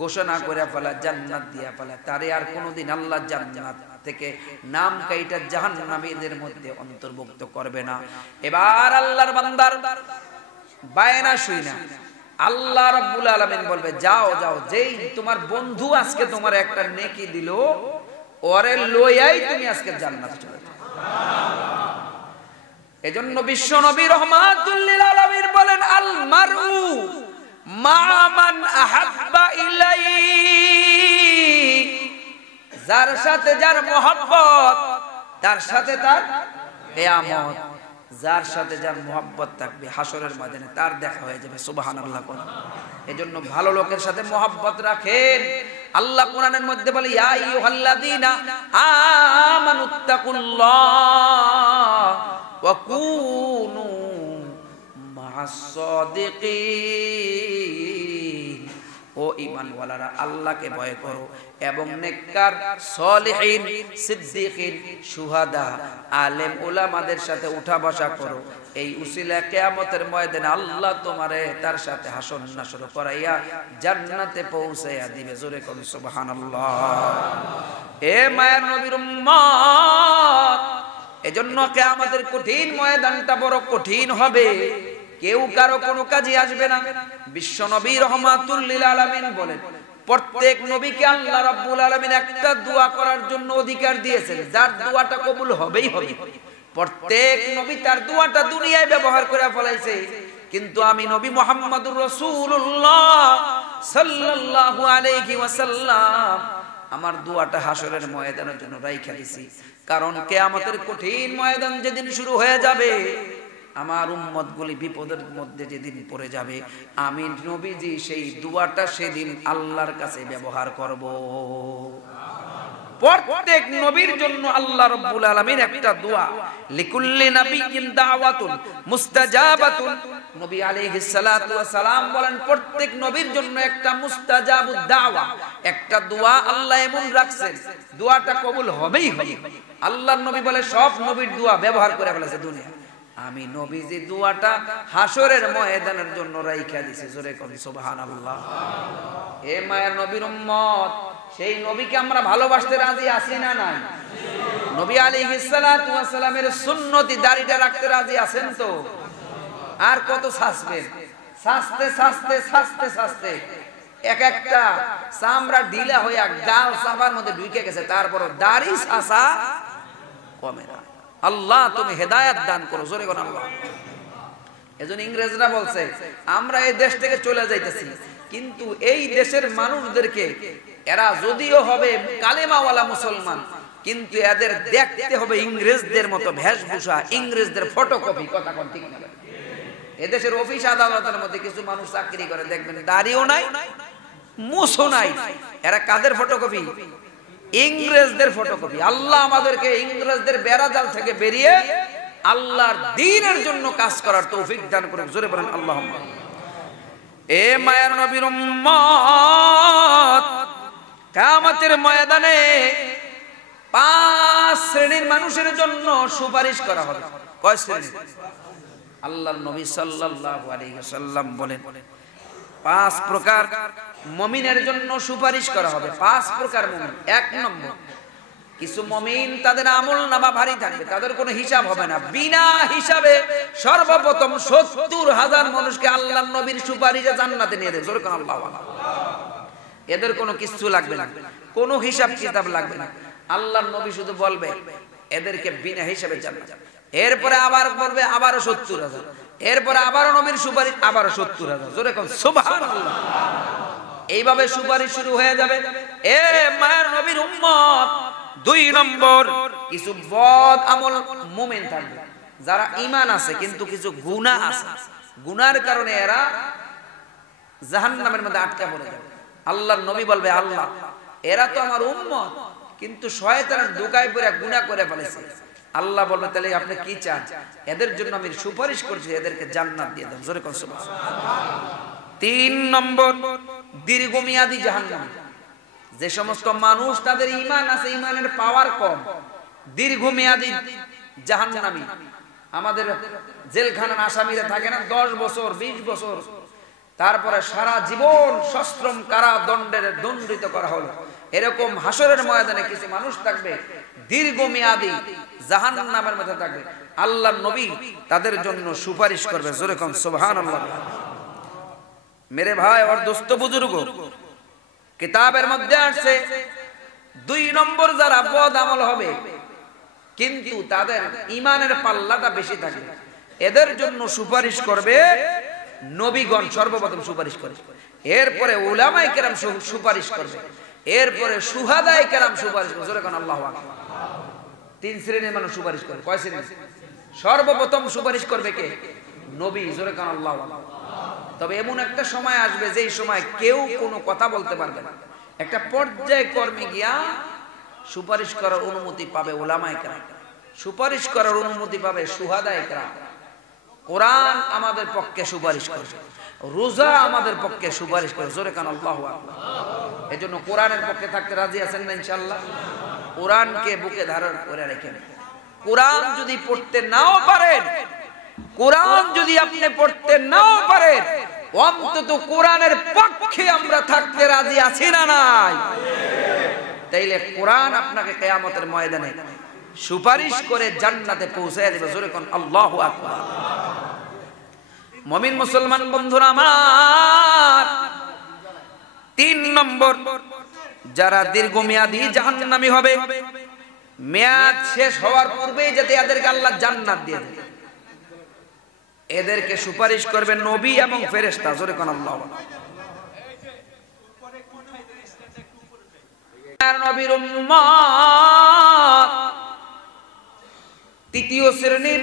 ঘোষণা করে ফেলা, জান্নাত দিয়া ফেলা, তারে আর কোনোদিন আল্লাহ জান্নাত থেকে নাম কাইটা জাহান্নামীদের মধ্যে অন্তর্ভুক্ত করবে না। এবার আল্লাহর বান্দার বায়না শুই না, আল্লাহ রাব্বুল আলামিন বলবে, যাও যাও, যেই তোমার বন্ধু আজকে তোমার একটা নেকি দিল, ওরে লইয়াই তুমি আজকে জান্নাতে চলে যাও। এজন্য বিশ্ব নবী রাহমাতুল লিল আলামিন বলেন, আল মারউ মা মান আহাব্বা ইলাইহি, যার সাথে যার মহব্বত তার সাথে তার কিয়ামত, যার সাথে যার মহব্বত থাকবে হাসরের ময়দানে তার দেখা হয়ে যাবে। সুবহানাল্লাহ। এজন্য ভালো লোকের সাথে মহব্বত রাখেন। আল্লাহ কোরআনের মধ্যে বলে, ইয়া আইয়ুহাল্লাযীনা আমানুত্তাকুল্লাহ ওয়া কুনু মা'আস সাদিকিন। ও ঈমানওয়ালারা, আল্লাহকে ভয় করো এবং নেককার, সলিহিন, সিদ্দিকিন, শুহাদা, আলেম উলামাদের সাথে উঠা বসা করো। এই উসিলা কিয়ামতের ময়দানে আল্লাহ তোমারে তার সাথে হাসর নাসর করাইয়া জান্নাতে পৌঁছাইয়া দিবে। জোরে কোন সুবহানাল্লাহ। এ মায়ের নবীর উম্মত, এজন্য কিয়ামতের কঠিন ময়দানটা বড় কঠিন হবে, কেউ কারো কোনো কাজে আসবে না। বিশ্ব নবী রাহমাতুল লিল আলামিন বলেন, প্রত্যেক নবীকে আল্লাহ রাব্বুল আলামিন একটা দোয়া করার জন্য অধিকার দিয়েছেন, যার দোয়াটা কবুল হবেই হবে। প্রত্যেক নবী তার দোয়াটা দুনিয়ায় ব্যবহার করে ফেলাইছে, কিন্তু আমি নবী মুহাম্মদুর রাসূলুল্লাহ সাল্লাল্লাহু আলাইহি ওয়াসাল্লাম আমার দোয়াটা হাসরের ময়দানের জন্য রাইখা দিছি। কারণ কিয়ামতের কঠিন ময়দান যেদিন শুরু হয়ে যাবে, আমার উম্মতগুলি বিপদের মধ্যে যেদিন পড়ে যাবে, আমি নবীজি সেই দোয়াটা সেদিন আল্লাহর কাছে ব্যবহার করব। প্রত্যেক নবীর জন্য আল্লাহ রাব্বুল আলামিন একটা দোয়া, লিকুল্লি নাবিয়্যিন দাওয়াতুন মুস্তাজাবাতুন। নবী আলাইহিস সালাতু ওয়াস সালাম বলেন, প্রত্যেক নবীর জন্য একটা মুস্তাজাবুদ দাওয়া, একটা দোয়া আল্লাহ এমন রাখছেন, দোয়াটা কবুল হবেই হবে। আল্লাহর নবী বলে, সব নবীর দোয়া ব্যবহার করে ফেলেছে দুনিয়া, আমি নবীজি দোয়াটা হাসরের ময়দানের জন্য রাইখা দিছি। জোরে কোন সুবহানাল্লাহ। এ মায়ের নবীর উম্মত, সেই নবীকে আমরা ভালোবাসতে রাজি আছি না নাই? নবী আলাইহিস সালাতু ওয়াস সালামের সুন্নতি দাড়িটা রাখতে রাজি আছেন তো? আর কত শাসবেন? শাসতে শাসতে শাসতে শাসতে এক একটা চামড়া ঢিলা হইয়া গাল চাপার মধ্যে ঢুকে গেছে, তারপর দাড়ি শাসা কমে না। আল্লাহ তুমি হেদায়েত দান করো। জোরে কোন আল্লাহ। এজন্য ইংরেজরা বলছে, আমরা এই দেশ থেকে চলে যাইতেছি, কিন্তু এই দেশের মানুষদেরকে, এরা যদিও হবে কালেমাওয়ালা মুসলমান, কিন্তু এদের দেখতে হবে ইংরেজদের মতো বেশভূষা, ইংরেজদের ফটোকপি। কথা কোন ঠিক না? এদেশের অফিস আদালতের মধ্যে কিছু মানুষ চাকরি করে, দেখবেন দাড়িও নাই, মুছো নাই। এরা কাদের ফটোকপি? ইংরেজদের ফটোকপি। আল্লাহ আমাদেরকে ইংরেজদের বেড়াজাল থেকে বেরিয়ে আল্লাহর দ্বীনের জন্য কাজ করার তৌফিক দান করুন। জোরে বলেন আল্লাহুম্মা। এ মায়ার নবীর উম্মত, কিয়ামতের ময়দানে 5 শ্রেণীর মানুষের জন্য সুপারিশ করা হবে। কয় শ্রেণী? আল্লাহর নবী সাল্লাল্লাহু আলাইহি ওয়াসাল্লাম বলেন 5 প্রকার মুমিনের জন্য সুপারিশ করা হবে। 5 প্রকার মুমিন। 1 নম্বর, কিছু মুমিন তাদের আমলনামা ভারী থাকবে, তাদের কোনো হিসাব হবে না। বিনা হিসাবে সর্বপ্রথম 70,000 মানুষকে আল্লাহর নবীর সুপারিশে জান্নাতে নিয়ে দেবে। জোরে কোন আল্লাহু আকবার। এদের কোনো কিছু লাগবে না, কোনো হিসাব কিতাব লাগবে না। আল্লাহর নবী শুধু বলবে এদেরকে বিনা হিসাবে জান্নাত। এরপরে আবার বলবে আবারও 70,000, এরপরে আবারও নবীর সুপারিশ, আবারও 70,000। জোরে কোন সুবহানাল্লাহ। এইভাবে সুপারিশ শুরু হয়ে যাবে। এ মায়ের নবীর উম্মত, 2 নম্বর, কিছু বদ আমল মুমিন থাকবে, যারা ঈমান আছে কিন্তু কিছু গুনাহ আছে। গুনার কারণে এরা জাহান্নামের মধ্যে আটকা পড়ে যাবে। আল্লাহর নবী বলবে আল্লাহ, এরা তো আমার উম্মত কিন্তু শয়তানের ধোঁকায় পড়ে গুনাহ করে ফেলেছে। আল্লাহ বলবে তাহলে আপনি কি চান? এদের জন্য আমি সুপারিশ করছি, এদেরকে জান্নাত দিয়ে দেন। জোরে কোন সুবহানাল্লাহ। 3 নম্বর, দীর্ঘমেয়াদী জাহান্নাম। যে সমস্ত মানুষ তাদের ঈমান আছে, ঈমানের পাওয়ার কম, দীর্ঘমেয়াদী জাহান্নামী। আমাদের জেলখানার আসামিরা থাকে না 10 বছর 20 বছর, তারপরে সারা জীবন সশ্রম কারাদণ্ডের দণ্ডিত করা হলো। এরকম হাসরের ময়দানে কিছু মানুষ থাকবে দীর্ঘমেয়াদী জাহান্নামের মধ্যে থাকবে। আল্লাহর নবী তাদের জন্য সুপারিশ করবে। জোরে কোন সুবহানাল্লাহ। মেরে ভাই और दोस्तों বুজুর্গ, কিতাবের মধ্যে আছে 2 নম্বর যারা বদ আমল হবে কিন্তু তাদের ঈমানের পাল্লাটা বেশি থাকবে, এদের জন্য সুপারিশ করবে নবীগণ। সর্বপ্রথম সুপারিশ করে, এরপরে উলামায়ে কেরাম সুপারিশ করবে, এরপরে শুহাদায়ে কেরাম সুপারিশ করবে। জোরে কোন আল্লাহু আকবার। 3 শ্রেণীর মানুষ সুপারিশ করে। কয় শ্রেণী? সর্বপ্রথম সুপারিশ করবে কে? নবী। জোরে কোন আল্লাহু আকবার। তবে এমন একটা সময় আসবে যেই সময় কেউ কোনো কথা বলতে পারবে না। একটা পর্যায়ে কর্মে গিয়া সুপারিশ করার অনুমতি পাবে উলামায়ে কেরাম, সুপারিশ করার অনুমতি পাবে শুহাদায়ে কেরাম। কোরআন আমাদের পক্ষে সুপারিশ করবে, রোজা আমাদের পক্ষে সুপারিশ করবে। জোরে কান আল্লাহু আকবার। এজন্য কোরআনের পক্ষে থাকতে রাজি আছেন না ইনশাআল্লাহ? কোরআনকে বুকে ধারণ করে রেখেন। কোরআন যদি পড়তে নাও পারেন, কোরআন যদি আপনি পড়তে নাও পারেন, অন্তত কোরআনের পক্ষে আমরা থাকতে রাজি আছি না নাই? তাইলে কোরআন আপনাকে কিয়ামতের ময়দানে সুপারিশ করে জান্নাতে পৌঁছায় দেবে। জোরে কোন আল্লাহু আকবার। মুমিন মুসলমান বন্ধুরা আমার, 3 নম্বর, যারা দীর্ঘমেয়াদী জাহান্নামী হবে, মেয়াদ শেষ হওয়ার পূর্বেই যাতে এদেরকে আল্লাহ জান্নাত দিয়ে দেয়, এদেরকে সুপারিশ করবে নবী এবং ফেরেশতা। জোরে কোন আল্লাহু আকবার। নবীর উম্মত, 3য় শ্রেণীর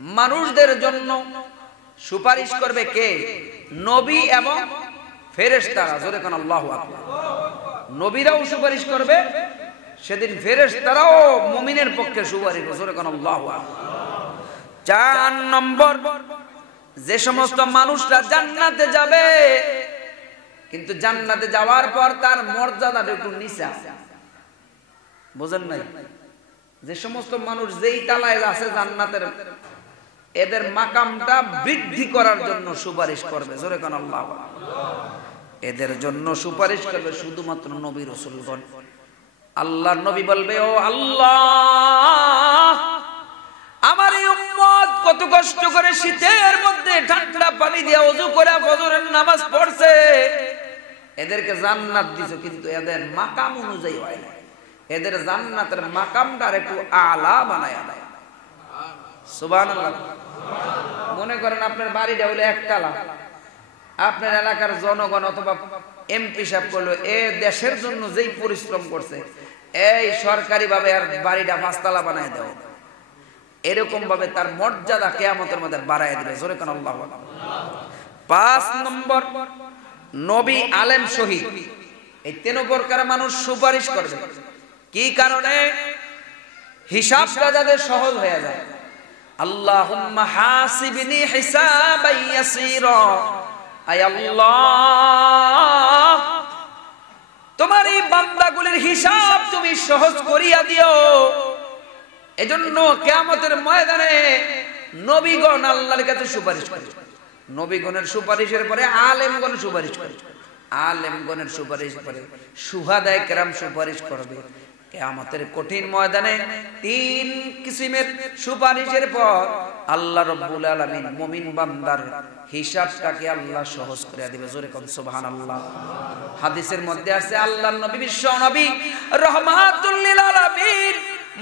মানুষদের জন্য সুপারিশ করবে কে? নবী এবং ফেরেশতারা। জোরে কোন আল্লাহু আকবার। নবীরাও সুপারিশ করবে সেদিন, ফেরেশতারাও মুমিনের পক্ষে সুপারিশ করবে। জোরে কোন আল্লাহু আকবার। 4 নম্বর, যে সমস্ত মানুষরা জান্নাতে যাবে কিন্তু জান্নাতে যাওয়ার পর তার মর্যাদাটা একটু নিচে আছে। বুঝেন নাই? যে সমস্ত মানুষ যেই তালায় আছে জান্নাতের, এদের মাকামটা বৃদ্ধি করার জন্য সুপারিশ করবে। জোরে কোন আল্লাহু আকবার। এদের জন্য সুপারিশ করবে শুধুমাত্র নবী রাসূলগণ। আল্লাহর নবী বলবে, ও আল্লাহ, আমার এই উম্মত কত কষ্ট করে শীতের মধ্যে ঠান্ডা পানি দিয়ে ওযু করে ফজরের নামাজ পড়ছে, এদেরকে জান্নাত দিছো কিন্তু এদের মাকাম অনুযায়ী হয় না। এদের জান্নাতের মাকামটা একটু আলা বানায়া দেয়। সুবহানাল্লাহ। মনে করেন আপনার বাড়িটা হলো একতলা, আপনার এলাকার জনগণ অথবা এমপি সাহেব করলো, এ দেশের জন্য যেই পরিশ্রম করছে, এই সরকারি ভাবে আর বাড়িটা 5 তলা বানায় দাও। এরকম ভাবে তার মর্যাদা কিয়ামতের মধ্যে বাড়ায় দিবে। জোরে কোন আল্লাহু আকবার। 5 নম্বর, নবী, আলেম, শহীদ, এই তিন প্রকার মানুষ সুপারিশ করবে। কি কারণে? হিসাবটা যাদের সহজ হয়ে যায়। আল্লাহুম্মা হাসিবনি হিসাবান ইয়াসীরা, আয় আল্লাহ তোমার এই বান্দাগুলির হিসাব তুমি সহজ করিয়া দিও। এজন্য কিয়ামতের ময়দানে নবীগণ আল্লাহর কাছে সুপারিশ করে। নবীগণের সুপারিশের পরে আলেমগণ সুপারিশ করে, আলেমগণের সুপারিশ করে শুহাদায়ে কেরাম সুপারিশ করবে। কিয়ামতের কঠিন ময়দানে তিন কিসিমের সুপারিশের পর আল্লাহ রাব্বুল আলামিন মুমিন বান্দার হিসাবটাকে আল্লাহ সহজ করে দিবে। জোরে কোন সুবহানাল্লাহ। হাদিসের মধ্যে আছে আল্লাহর নবী, বিশ্ব নবী রাহমাতুল লিল আলামিন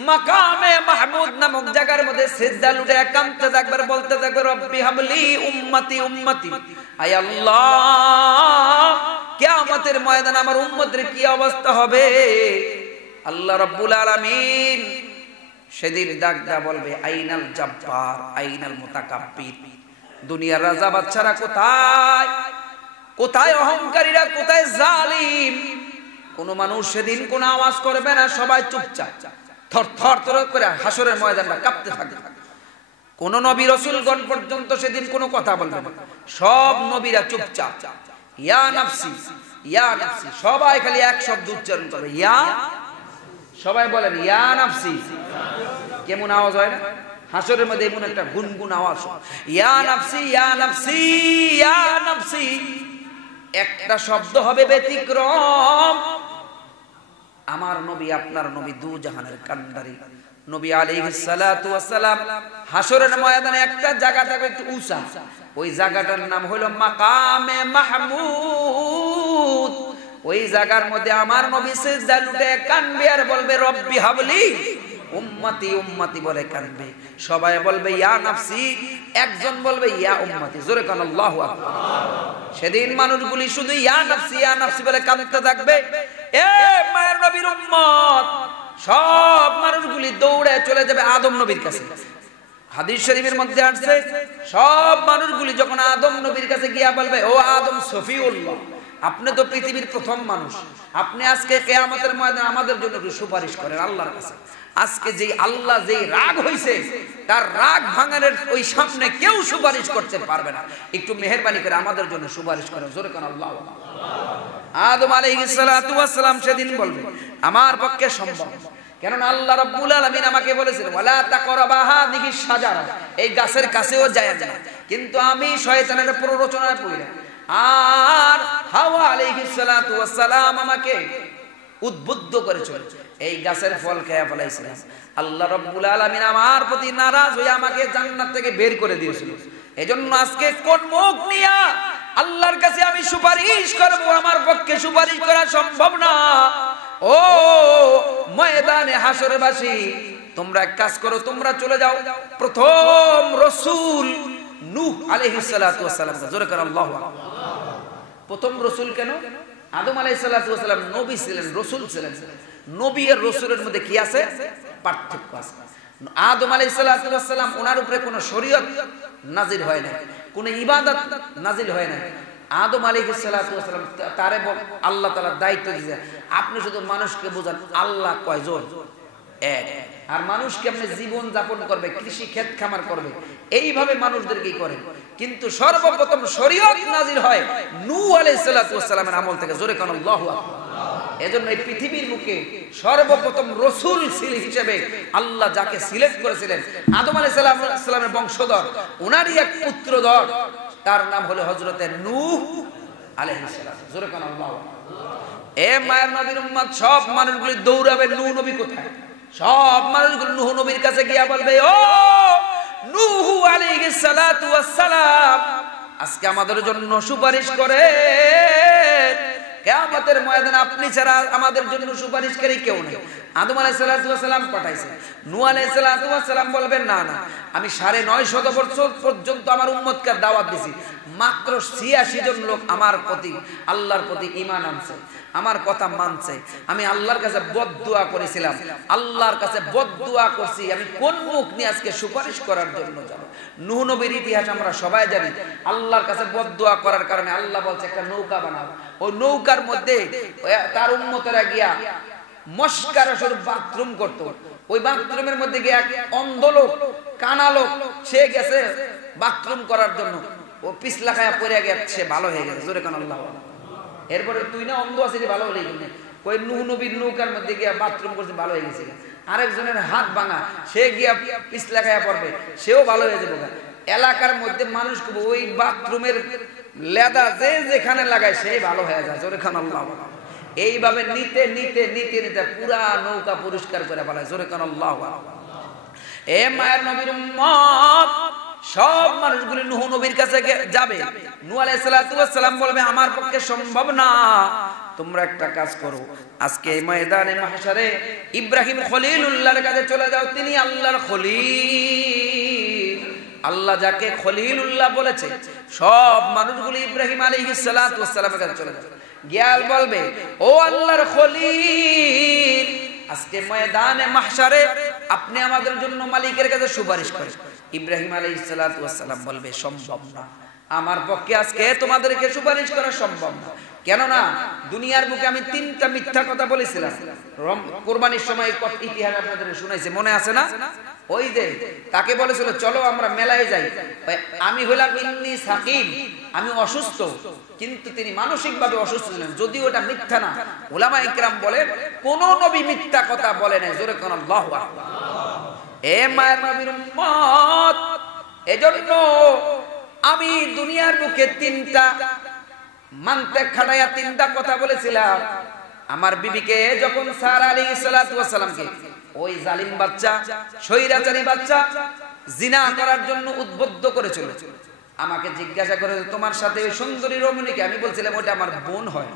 মাকামে মাহমুদ নামক জায়গার মধ্যে সিজদা লুটে কাঁদতে থাকবে, বলতে থাকবে রব্বি হাবলি উম্মতি উম্মতি, আয় আল্লাহ কিয়ামতের ময়দানে আমার উম্মতের কি অবস্থা হবে? আল্লাহ রাব্বুল আলামিন সেদিন ডাক দেয়া বলবে আইনাল জাব্বার আইনাল মুতাকাব্বির, দুনিয়ার রাজা বাদশারা কোথায়? কোথায় অহংকারীরা? কোথায় জালিম? কোন মানুষ সেদিন কোন আওয়াজ করবে না, সবাই চুপচাপ থর থর থর করে হাসরের ময়দানটা কাঁপতে থাকবে। কোন নবী রাসূলগণ পর্যন্ত সেদিন কোনো কথা বলবে না, সব নবীরা চুপচাপ। ইয়া নাফসি ইয়া নাফসি, সবাই খালি এক শব্দ উচ্চারণ করবে, ইয়া। সবাই বলেন ইয়া নাফসি। কেমন আওয়াজ হয় না হাসরের মধ্যে? এমন একটা গুনগুন আওয়াজ, ইয়া নাফসি ইয়া নাফসি ইয়া নাফসি। একটা শব্দ হবে ব্যতিক্রম। আমার নবী আপনার নবী দু জাহানের কান্ডারি নবী আলাইহিস সালাতু ওয়াস সালাম হাসরের ময়দানে একটা জায়গা থাকবে একটু উঁচা, ওই জায়গাটার নাম হলো মাকামে মাহমুদ। ওই জায়গার মধ্যে আমার নবী সিজদা লুটে কাঁদবে আর বলবে রব্বি হাবলি উম্মতি উম্মতি বলে কাঁদবে। সবাই বলবে ইয়া নাফসি, একজন বলবে ইয়া উম্মতি। জোরে কান আল্লাহু আকবার। সেদিন মানুষগুলি শুধু ইয়া নাফসি বলে কাঁদতে থাকবে। এ মায়ের নবীর উম্মত, সব মানুষগুলি দৌড়ে চলে যাবে আদম নবীর কাছে। হাদিস শরীফের মধ্যে আসছে সব মানুষগুলি যখন আদম নবীর কাছে গিয়া বলবে ও আদম সফিউল্লাহ, আপনি তো পৃথিবীর প্রথম মানুষ, আপনি আজকে কিয়ামতের ময়দানে আমাদের জন্য একটু সুপারিশ করেন আল্লাহর কাছে। আজকে যে আল্লাহ যে রাগ হইছে তার রাগ ভাঙানোর ওই সামনে কেউ সুপারিশ করতে পারবে না, একটু মেহেরবানি করে আমাদের জন্য সুপারিশ করেন। জোরে কোন আল্লাহ। আদম আলাইহিস সালাতু ওয়াস সালাম সেদিন বলবে আমার পক্ষে সম্ভব, কেননা আল্লাহ রাব্বুল আলামিন আমাকে বলেছেন ওয়ালা তাকরাবা হাদিহিস শাজারা, এই গাছের কাছেও যায় না। কিন্তু আমি শয়তানের প্ররোচনায় পড়ি, আর হাওয়া আলাইহিস সালাতু ওয়াস সালাম আমাকে উদ্বুদ্ধ করেছিল, এই গাছের ফল খেয়ে ফেলাইছিলাম। আল্লাহ রাব্বুল আলামিন আমার প্রতি নারাজ হয়ে আমাকে জান্নাত থেকে বের করে দিয়েছিল। এজন্য আজকে কোন মুখ নিয়া আল্লাহর কাছে আমি সুপারিশ করব? আমার পক্ষে সুপারিশ করা সম্ভব না। ও ময়দানে হাসরবাসী, তোমরা এক কাজ করো, তোমরা চলে যাও প্রথম রাসূল নূহ আলাইহিস সালাতু ওয়াস সালাম। জোরে করে আল্লাহু আকবার। প্রথম রাসূল কেন? আদম আলাইহিস সালাতু ওয়াস সালাম নবী ছিলেন, রাসূল ছিলেন। নবী আর রাসূলের মধ্যে কি আছে? পার্থক্য আছে। আদম আলাইহিস সালাতু ওয়াস সালাম ওনার উপরে কোনো শরীয়ত নাজিল হয় না, কোনো ইবাদত নাজিল হয় না। আদম আলাইহিস সালাতু ওয়াস সালাম তারে আল্লাহ তাআলা দায়িত্ব দিয়েছে, আপনি শুধু মানুষকে বোঝান আল্লাহ কয়জন? এক। আর মানুষকে আপনি জীবন যাপন করবে, কৃষি ক্ষেত খামার করবে, এইভাবে মানুষদেরকে করে। কিন্তু সর্বপ্রথম শরীয়ত নাজিল হয় নূহ আলাইহিস সালাতু ওয়াস সালামের আমল থেকে। জোরে কান আল্লাহু আকবার। এজন্য এই পৃথিবীর মুখে সর্বপ্রথম রাসূল হিসেবে আল্লাহ যাকে সিলেক্ট করেছিলেন আদম আলাইহিস সালামের বংশধর, ওনারই এক পুত্রধর, তার নাম হলো হযরতে নূহ আলাইহিস সালাম। জোরে কান আল্লাহু আকবার। এ মায়ের নবীর উম্মত, সব মানুষগুলি দৌড়াবে নূহ নবী কোথায়? সব মানুষগুলো নূহ নবীর কাছে গিয়া বলবে ও নূহ আলাইহিস সালাতু ওয়াস সালাম, আজকে আমাদের জন্য সুপারিশ করে। কিয়ামতের ময়দানে আপনি ছাড়া আমাদের জন্য সুপারিশকারী কেউ নেই। আদম আলাইহিস সালাতু ওয়াস সালাম পাঠাইছে, নূহ আলাইহিস সালাতু ওয়াস সালাম বলবেন না না, আমি 950 বছর পর্যন্ত আমার উম্মতকে দাওয়াত দিছি, মাত্র 86 জন লোক আমার প্রতি আল্লাহর প্রতি ঈমান আনছে, আমার কথা মানছে। আমি আল্লাহর কাছে বদদুয়া করেছিলাম, আল্লাহর কাছে বদদুয়া করছি, আমি কোন মুখ নিয়ে আজকে সুপারিশ করার জন্য যাব? নূহ নবীর ইতিহাস আমরা সবাই জানি। আল্লাহর কাছে বদদুয়া করার কারণে আল্লাহ বলছে একটা নৌকা বানাও। ওই নৌকার মধ্যে তার উম্মতেরা গিয়া মস্কারা স্বরূপ বাথরুম করতো। ওই বাথরুমের মধ্যে গিয়ে এক অন্ধ লোক, কানা লোক, সে গেছে বাথরুম করার জন্য, ও পিছলা খায়া পড়ে গেছে, সে ভালো হয়ে গেছে। জোরে কান আল্লাহু আকবার। এরপরে তুই না অন্ধ আছিস, ভালো হলে কেন? ওই নূহ নবীর নৌকার মধ্যে গিয়া বাথরুম করছে, ভালো হয়ে গেছে। আরেকজনের হাত ভাঙা, সে গিয়া পিছলা খায়া পড়বে, সেও ভালো হয়ে যাবে। এলাকার মধ্যে মানুষ ওই বাথরুমের লেদা যে যেখানে লাগায় সেই ভালো হয়ে যায়। জোরে কান আল্লাহু আকবার। এইভাবে নিতে নিতে নিতে নিতে পুরা নৌকা পরিষ্কার করে ফেলায়। জোরে কান আল্লাহু আকবার। এ মায়ের নবীর উম্মত, সব মানুষগুলি নূহ নবীর কাছে যাবে। নূহ আলাইহিস সালাতু ওয়াস সালাম বলবে আমার পক্ষে সম্ভব না, তোমরা একটা কাজ করো, আজকে এই ময়দানে মাহশারে ইব্রাহিম খলিলুল্লাহর কাছে চলে যাও, তিনি আল্লাহর খলিল। আল্লাহ যাকে খলিলুল্লাহ বলেছে, সব মানুষগুলি ইব্রাহিম আলাইহিস সালাতু ওয়াস সালামের কাছে চলে যাবে। গিয়াল বলবে ও আল্লাহর খলিল, আজকে ময়দানে মাহশারে আপনি আমাদের জন্য মালিকের কাছে সুপারিশ করেন। ইব্রাহিম আলাইহিস সালাতু ওয়াস সালাম বলবে সম্ভব না, আমার পক্ষে আজকে তোমাদেরকে সুপারিশ করা সম্ভব না। কেননা দুনিয়ার বুকে আমি 3টা মিথ্যা কথা বলেছিলাম। কুরবানির সময় ইতিহাস আপনাদের শুনাইছে, মনে আছে না? ওই যে তাকে বলেছিল চলো আমরা মেলায় যাই, আমি হইলাম ইন্নী সাকিম, আমি অসুস্থ, কিন্তু তিনি মানসিকভাবে অসুস্থ ছিলেন। যদিও এটা মিথ্যা না, উলামা ইকরাম বলেন কোন নবী মিথ্যা কথা বলে নাই। জোরে কোন আল্লাহু আকবার। এ মায়ের নবীর উম্মত, এজন্য আমি দুনিয়ার বুকে 3টা মানতে খাটাইয়া 3টা কথা বলেছিলাম। আমার বিবিকে যখন সারা আলাইহিস সালাতু ওয়াস সালামকে ওই জালিম বাচ্চা, স্বৈরাচারী বাচ্চা জিনা করার জন্য উদ্বুদ্ধ করেছিল, আমাকে জিজ্ঞাসা করে তোমার সাথে ওই সুন্দরী রমণীকে, আমি বলছিলাম ওটা আমার বোন হয়,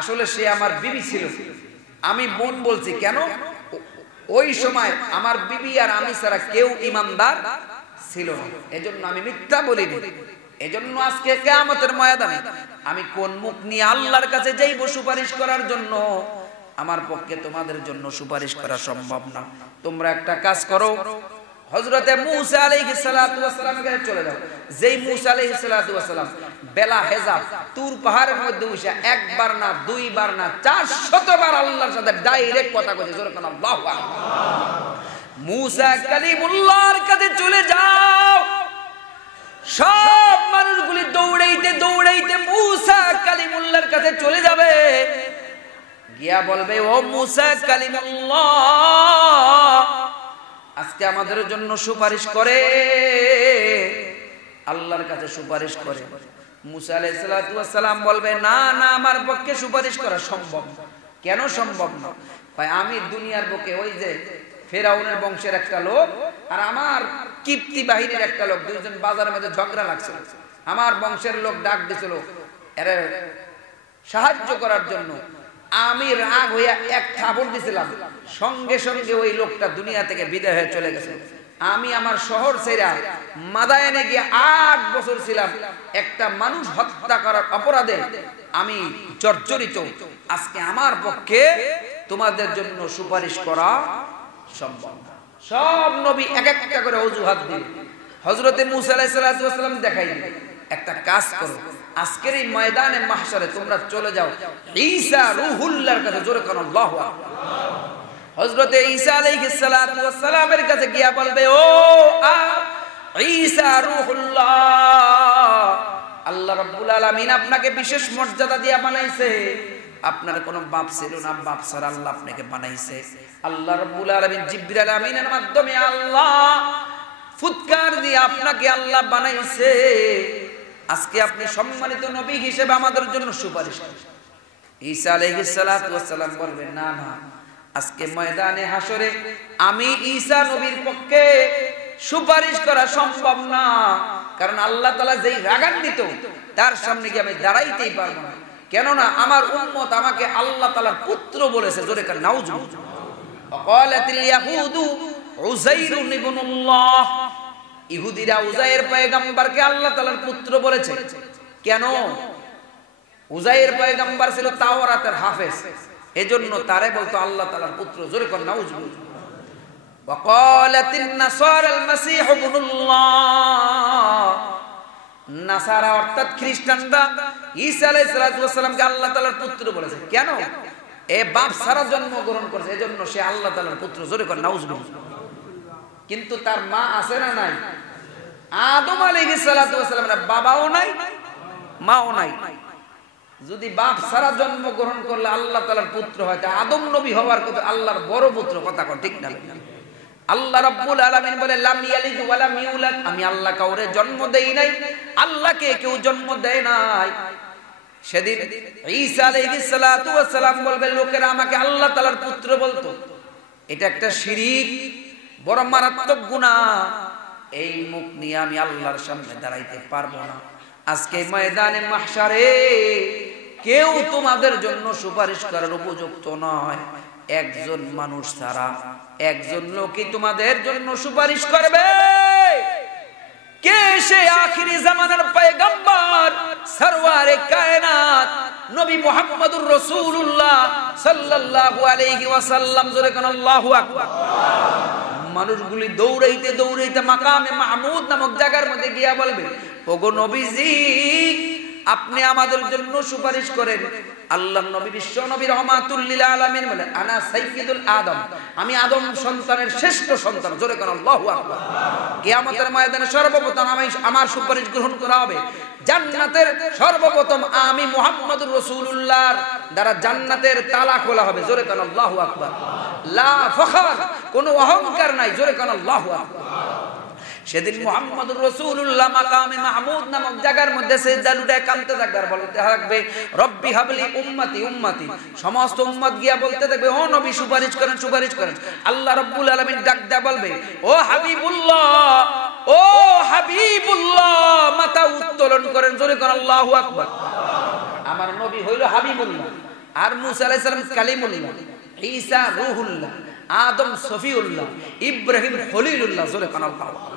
আসলে সে আমার বিবি ছিল। আমি বোন বলছি কেন? ওই সময় আমার বিবি আর আমি ছাড়া কেউ ইমানদার ছিল না, এজন্য আমি মিথ্যা বলিনি। এজন্য আজকে কিয়ামতের ময়দানে আমি কোন মুখ নিয়ে আল্লাহর কাছে যাইব সুপারিশ করার জন্য? আমার পক্ষে তোমাদের জন্য সুপারিশ করা সম্ভব না। তোমরা একটা কাজ করো, হযরতে মূসা আলাইহিস সালাতু ওয়াস সালামের কাছে চলে যাও। যেই মূসা আলাইহিস সালাতু ওয়াস সালাম বেলা হেজাব তুর পাহাড়ের মধ্যে বসে একবার না, দুইবার না, 400 বার আল্লাহর সাথে ডাইরেক্ট কথা কইছে। জোরে কোন আল্লাহু আকবার। মূসা কালিমুল্লাহর কাছে চলে যাও। সব মানুষগুলি দৌড়াইতে দৌড়াইতে মূসা কালিমুল্লাহর কাছে চলে যাবে, গিয়া বলবে ও মূসা কালিমুল্লাহ, আজকে আমাদের জন্য সুপারিশ করে। আল্লাহর কাছে সুপারিশ করে। মূসা আলাইহিস সালাতু ওয়াস সালাম বলবে না না, আমার পক্ষে সুপারিশ করা সম্ভব না। কেন সম্ভব না? ভাই আমি দুনিয়ার বুকে ওই যে ফেরাউনের বংশের একটা লোক আর আমার কিপ্তি বাহিনীর একটা লোক, দুইজন বাজারের মধ্যে ঝগড়া লাগছিল। আমার বংশের লোক ডাক দিছিল এর সাহায্য করার জন্য। আমি রাগ হইয়া এক থাপড় দিছিলাম, সঙ্গে সঙ্গে ওই লোকটা দুনিয়া থেকে বিদায় হয়ে চলে গেছে। আমি আমার শহর ছেড়ে মাদায়েনে গিয়ে 8 বছর ছিলাম। একটা মানুষ হত্যা করার অপরাধে আমি জর্জরিত। আজকে আমার পক্ষে তোমাদের জন্য সুপারিশ করা সম্ভব না। সব নবী এক একটা করে অজুহাত দিলেন। হযরতে মূসা আলাইহিস সালাতু ওয়াস সালাম দেখাই দিলেন একটা কাজ করো, আজকের এই ময়দানে মাহশারে তোমরা চলে যাও ঈসা রূহুল্লাহর কাছে। জোরে কোন আল্লাহু আকবার। হযরতে ঈসা আলাইহিস সালাতু ওয়াস সালামের কাছে গিয়া বলবে ও ঈসা রূহুল্লাহ, আল্লাহ রাব্বুল আলামিন আপনাকে বিশেষ মর্যাদা দিয়ে বানাইছে। আপনার কোনো বাপ ছিল না, বাপ ছাড়া আল্লাহ আপনাকে বানাইছে। আল্লাহ রাব্বুল আলামিন জিবরিল আমিনের মাধ্যমে আল্লাহ ফুৎকার দিয়ে আপনাকে আল্লাহ বানাইছে। আজকে আপনি সম্মানিত নবী হিসেবে আমাদের জন্য সুপারিশ করেন। ঈসা আলাইহিস সালাতু ওয়াস সালাম বলবেন না না, আজকে ময়দানে হাসরে আমি ঈসা নবীর পক্ষে সুপারিশ করা সম্ভব না, কারণ আল্লাহ তাআলা যেই রাগান্বিত তার সামনে গিয়ে আমি দাঁড়াইতেই পারবো না। কেননা আমার উম্মত আমাকে আল্লাহ তাআলার পুত্র বলেছে। জোরে কান নাউজুবিল্লাহ। ওয়াকালাতিল ইয়াহুদু উযাইর ইবনুল্লাহ, ইহুদিরা উজাইর পয়গম্বরকে আল্লাহ তাআলার পুত্র বলেছে। কেন? উজাইর পয়গম্বর ছিল তাওরাতের হাফেজ, এজন্য তারে বলতো আল্লাহ তাআলার পুত্র। জোরে কোন নাউজুবিল্লাহ। ওয়াকালাতিন নাসারাল মাসীহ ইবনুল্লাহ, নাসারা অর্থাৎ খ্রিস্টানরা ঈসা আলাইহিস সালামকে আল্লাহ তাআলার পুত্র বলেছে। কেন? এ বাপ ছাড়া জন্মগ্রহণ করেছে, এজন্য সে আল্লাহ তাআলার পুত্র। জোরে কোন নাউজুবিল্লাহ। কিন্তু তার মা আছে না নাই? আদম আলাইহিস সালামের বাবাও নাই, মাও নাই। যদি বাপ ছাড়া জন্মগ্রহণ করলে আল্লাহ তাআলার পুত্র হয়, তা আদম নবী হওয়ার কথা আল্লাহর বড় পুত্র, কথা কোন ঠিক না? আল্লাহ রাব্বুল আলামিন বলে লাম ইয়ালিদ ওয়া লাম ইউলাদ, আমি আল্লাহ কাউরে জন্ম দেই নাই, আল্লাহকে কেউ জন্ম দেয় নাই। সেদিন ঈসা আলাইহিস সালাম বলবে লোকেরা আমাকে আল্লাহ তাআলার পুত্র বলতো। এটা একটা শিরক, বড় মারাত্মক গুনাহ। এই মুখ নিয়ে আমি আল্লাহর সামনে দাঁড়াইতে পারবো না। আজকে ময়দানে মাহশারে কেউ তোমাদের জন্য সুপারিশ করার উপযুক্ত নয়। একজন মানুষ ছাড়া একজন লোকই তোমাদের জন্য সুপারিশ করবে। কে সে? আখিরি জামানার পয়গম্বর, সরওয়ারে কায়নাত নবী মুহাম্মদুর রাসূলুল্লাহ সাল্লাল্লাহু আলাইহি ওয়াসাল্লাম। জোরে কোন আল্লাহু আকবার। মানুষগুলি দৌড়াইতে দৌড়াইতে মাকামে মাহমুদ নামক জায়গার মধ্যে গিয়া বলবে, ওগো নবীজি, আপনি আমাদের জন্য সুপারিশ করেন। আল্লাহর নবী বিশ্ব নবী রহমাতুল লিল আলামিন বলেন, আনা সাইয়্যিদুল আদম, আমি আদম সন্তানের শ্রেষ্ঠ সন্তান। জোরে কোন আল্লাহু আকবার। কিয়ামতের ময়দানে সর্বপ্রথম আমার সুপারিশ গ্রহণ করা হবে। জান্নাতের সর্বপ্রথম আমি মুহাম্মদুর রাসূলুল্লাহর দ্বারা জান্নাতের তালা খোলা হবে। জোরে কোন আল্লাহু আকবার। লা ফখর, কোনো অহংকার নাই। জোরে কোন আল্লাহু আকবার। সেদিন মুহাম্মদুর রাসূলুল্লাহ মাকামে মাহমুদ নামক জায়গার মধ্যে সিজদা লুটায় কাঁদতে থাকবে, আর বলতে থাকবে রব্বি হাবলি উম্মতি উম্মতি। সমস্ত উম্মত গিয়া বলতে থাকবে, ও নবী সুপারিশ করেন, সুপারিশ করেন। আল্লাহ রাব্বুল আলামিন ডাক দেয়া বলবে, ও হাবিবুল্লাহ, ও হাবিবুল্লাহ, মাথা উত্তোলন করেন। জোরে কোন আল্লাহু আকবার। আমার নবী হইল হাবিবুল্লাহ, আর মুসা আলাইহিস সালাম কালিমুল্লাহ, ঈসা রূহুল্লাহ, আদম সফিউল্লাহ, ইব্রাহিম খলিলুল্লাহ। জোরে কোন আল্লাহু আকবার।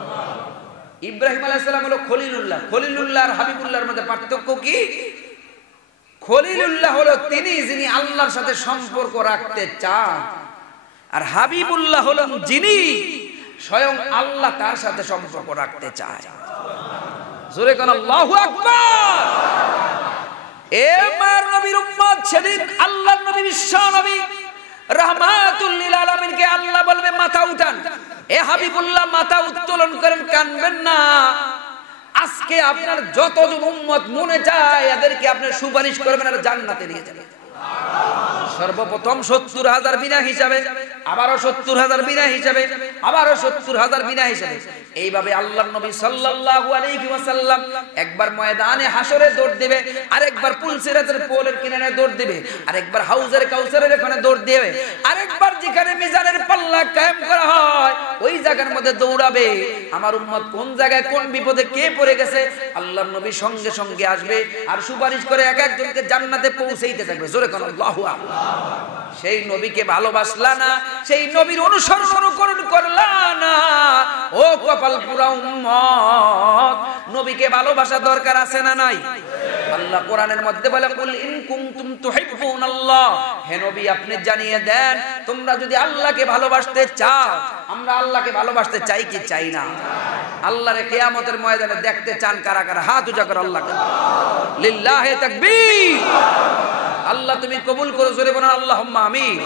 ইব্রাহিম আলাইহিস সালাম হলো খলিলুল্লাহ। খলিলুল্লাহ আর হাবিবুল্লাহর মধ্যে পার্থক্য কি? খলিলুল্লাহ হলো তিনি যিনি আল্লাহর সাথে সম্পর্ক রাখতে চান, আর হাবিবুল্লাহ হলেন যিনি স্বয়ং আল্লাহ তার সাথে সম্পর্ক রাখতে চায়। জোরে কোন আল্লাহু আকবার। এ মায়ের নবীর উম্মত, সেদিন আল্লাহর নবী বিশ্ব নবী রাহমাতুল লিল আলামিনকে আল্লাহ বলবে মাথা উঠান। এ হাবিবুল্লাহ মাথা উত্তোলন করেন, কানবেন না। আজকে আপনার যতজন উম্মত মনে চায় এদেরকে আপনি সুপারিশ করবেন আর জান্নাতে নিয়ে যাবেন। সর্বপ্রথম ৭০,০০০ বিনা হিসাবে, আবারও ৭০,০০০ বিনা হিসাবে, আবারও ৭০,০০০ বিনা হিসাবে। এইভাবে আল্লাহর নবী সাল্লাল্লাহু আলাইহি ওয়াসাল্লাম একবার ময়দানে হাসরে দৌড় দিবে, আরেকবার পুলসিরাতের পোলের কিনারে দৌড় দিবে, আরেকবার হাউজের কাউসারের ওখানে দৌড় দিবে, আরেকবার যেখানে মিজানের পাল্লা কায়েম করা হয় ওই জায়গার মধ্যে দৌড়াবে। আমার উম্মত কোন জায়গায় কোন বিপদে কে পড়ে গেছে আল্লাহর নবী সঙ্গে সঙ্গে আসবে আর সুপারিশ করে এক একজনকে জান্নাতে পৌঁছাইতে থাকবে। জোরে কোন আল্লাহু আকবার। সেই নবীকে ভালোবাসলা না, সেই নবীর অনুসরণ অনুকরণ করলা না, ও কপাল পুরা উম্মত, নবীকে ভালোবাসা দরকার আছে না নাই? আল্লাহ কোরআনের মধ্যে বলে, কুল ইন কুনতুম তুহিব্বুনাল্লাহ, হে নবী আপনি জানিয়ে দেন তোমরা যদি আল্লাহকে ভালোবাসতে চাও। আমরা আল্লাহকে ভালোবাসতে চাই কি চাই না? আল্লাহরে কিয়ামতের ময়দানে দেখতে চান কারা কারা? হাত উঁচা করে আল্লাহকে। লিল্লাহি তাকবীর। আল্লাহ তুমি কবুল করো। জোরে বলেন আল্লাহুম্মা আমিন।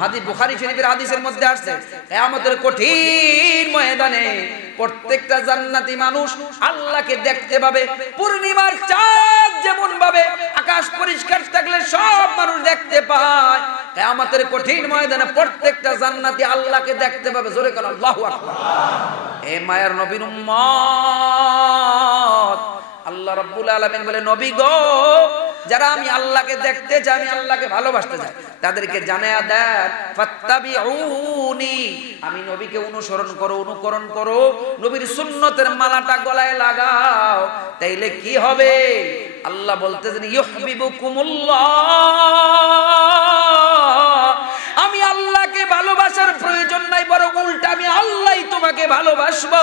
হাদিস বুখারী শরীফের হাদিসের মধ্যে আসছে, কিয়ামতের কঠিন ময়দানে প্রত্যেকটা জান্নাতি মানুষ আল্লাহকে দেখতে পাবে। পূর্ণিমার চাঁদ যেমন ভাবে আকাশ পরিষ্কার থাকলে সব মানুষ দেখতে পায়, কিয়ামতের কঠিন ময়দানে প্রত্যেকটা জান্নাতি আল্লাহকে দেখতে পাবে। জোরে বলেন আল্লাহু আকবার। এ মায়ের নবীর উম্মত, আল্লাহ রাব্বুল আলামিন বলে, নবী গো, যারা আমি আল্লাহকে দেখতে চাই, আমি আল্লাহকে ভালোবাসতে চাই, তাদেরকে জানায়া দেন ফাত্তাবিউনি, আমি নবীকে অনুসরণ করো, অনুকরণ করো, নবীর সুন্নতের মালাটা গলায় লাগাও। তাইলে কি হবে? আল্লাহ বলতেছেন ইউহিব্বুকুমুল্লাহ, আমি আল্লাহকে ভালোবাসার প্রয়োজন নাই, বরং উল্টা আমি আল্লাহই তোমাকে ভালোবাসবো।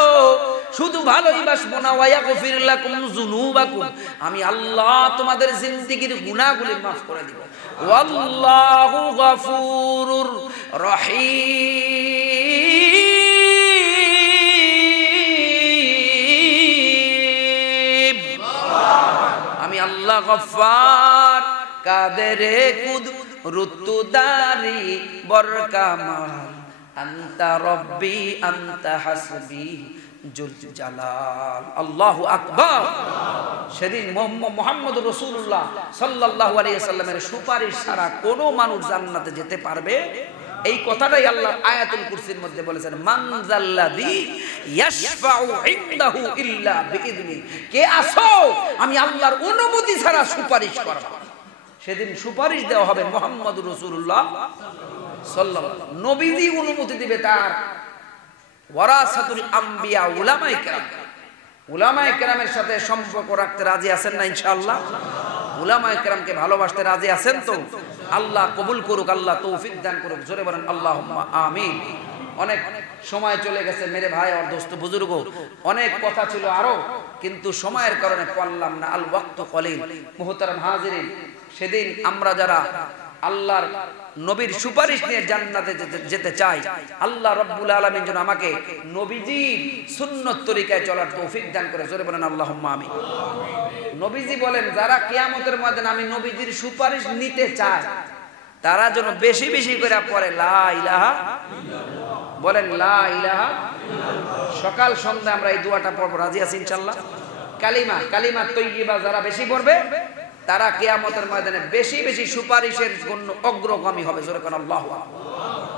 শুধু ভালোই বাসবো না, ওয়ায়াগফির লাকুম যুনুবাকুম, আমি আল্লাহ তোমাদের জিন্দেগীর গুনাহগুলি মাফ করে দিব। ওয়াল্লাহু গফুরুর রহিম, আমি আল্লাহ গফফার, কাদেরে কুদ রুতুদারি বরকামাল, আনতা রব্বি আনতা হাসবি জুল জালাল। আল্লাহু আকবার। সেদিন মুহাম্মদ রাসূলুল্লাহ সাল্লাল্লাহু আলাইহি ওয়াসাল্লামের সুপারিশ ছাড়া কোনো মানুষ জান্নাতে যেতে পারবে, এই কথাটাই আল্লাহ আয়াতুল কুরসির মধ্যে বলেছেন, মান যাল্লাযী ইয়াশফাউ ইনদাহু ইল্লা বিইذনি, কে আসো আমি আল্লাহর অনুমতি ছাড়া সুপারিশ করব। সেদিন সুপারিশ দেওয়া হবে মুহাম্মদ রাসূলুল্লাহ সাল্লাল্লাহু আলাইহি ওয়াসাল্লাম, নবীজি অনুমতি দিবে। তার ওয়ারাসাতুল আম্বিয়া উলামায়ে কেরাম, উলামায়ে কেরামের সাথে সম্পর্ক রাখতে রাজি আছেন না ইনশাআল্লাহ? উলামায়ে কেরামকে ভালোবাসতে রাজি আছেন তো? আল্লাহ কবুল করুক, আল্লাহ তৌফিক দান করুক, জোরে বলেন আল্লাহুম্মা আমিন। অনেক সময় চলে গেছে মেরে ভাই আর দোস্ত বুজুর্গ, অনেক কথা ছিল আরো, কিন্তু সময়ের কারণে পারলাম না। আল ওয়াক্তু কলিল। মুহতারাম হাজিরিন, সেদিন আমরা যারা আল্লাহর নবীর সুপারিশ নিয়ে জান্নাতে যেতে চাই, আল্লাহ রাব্বুল আলামিন যেন আমাকে নবীজির সুন্নত তরিকায় চলার তৌফিক দান করে, জোরে বলেন আল্লাহুম্মা আমিন। নবীজি বলেন, যারা কিয়ামতের ময়দানে আমি নবীজির সুপারিশ নিতে চায়, তারা যেন বেশি বেশি করে পড়ে লা ইলাহা ইল্লাল্লাহ, বলেন লা ইলাহা ইল্লাল্লাহ। সকাল সন্ধ্যা আমরা এই দোয়াটা পড়ব, রাজি আছি ইনশাআল্লাহ? কালিমা তাইয়্যিবা যারা বেশি পড়বে, তারা কিয়ামতের ময়দানে বেশি বেশি সুপারিশের জন্য অগ্রগামী হবে, জোরে বলেন আল্লাহু আকবার।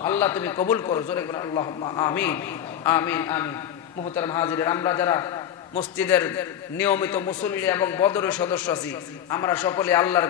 আল্লাহ তুমি কবুল করো, জোরে বলেন আল্লাহুম্মা আমিন আমিন আমিন। মুহতারাম হাজিরিন, আমরা যারা মসজিদের নিয়মিত মুসল্লি এবং বদরের সদস্য আছি, আমরা সকলে আল্লাহর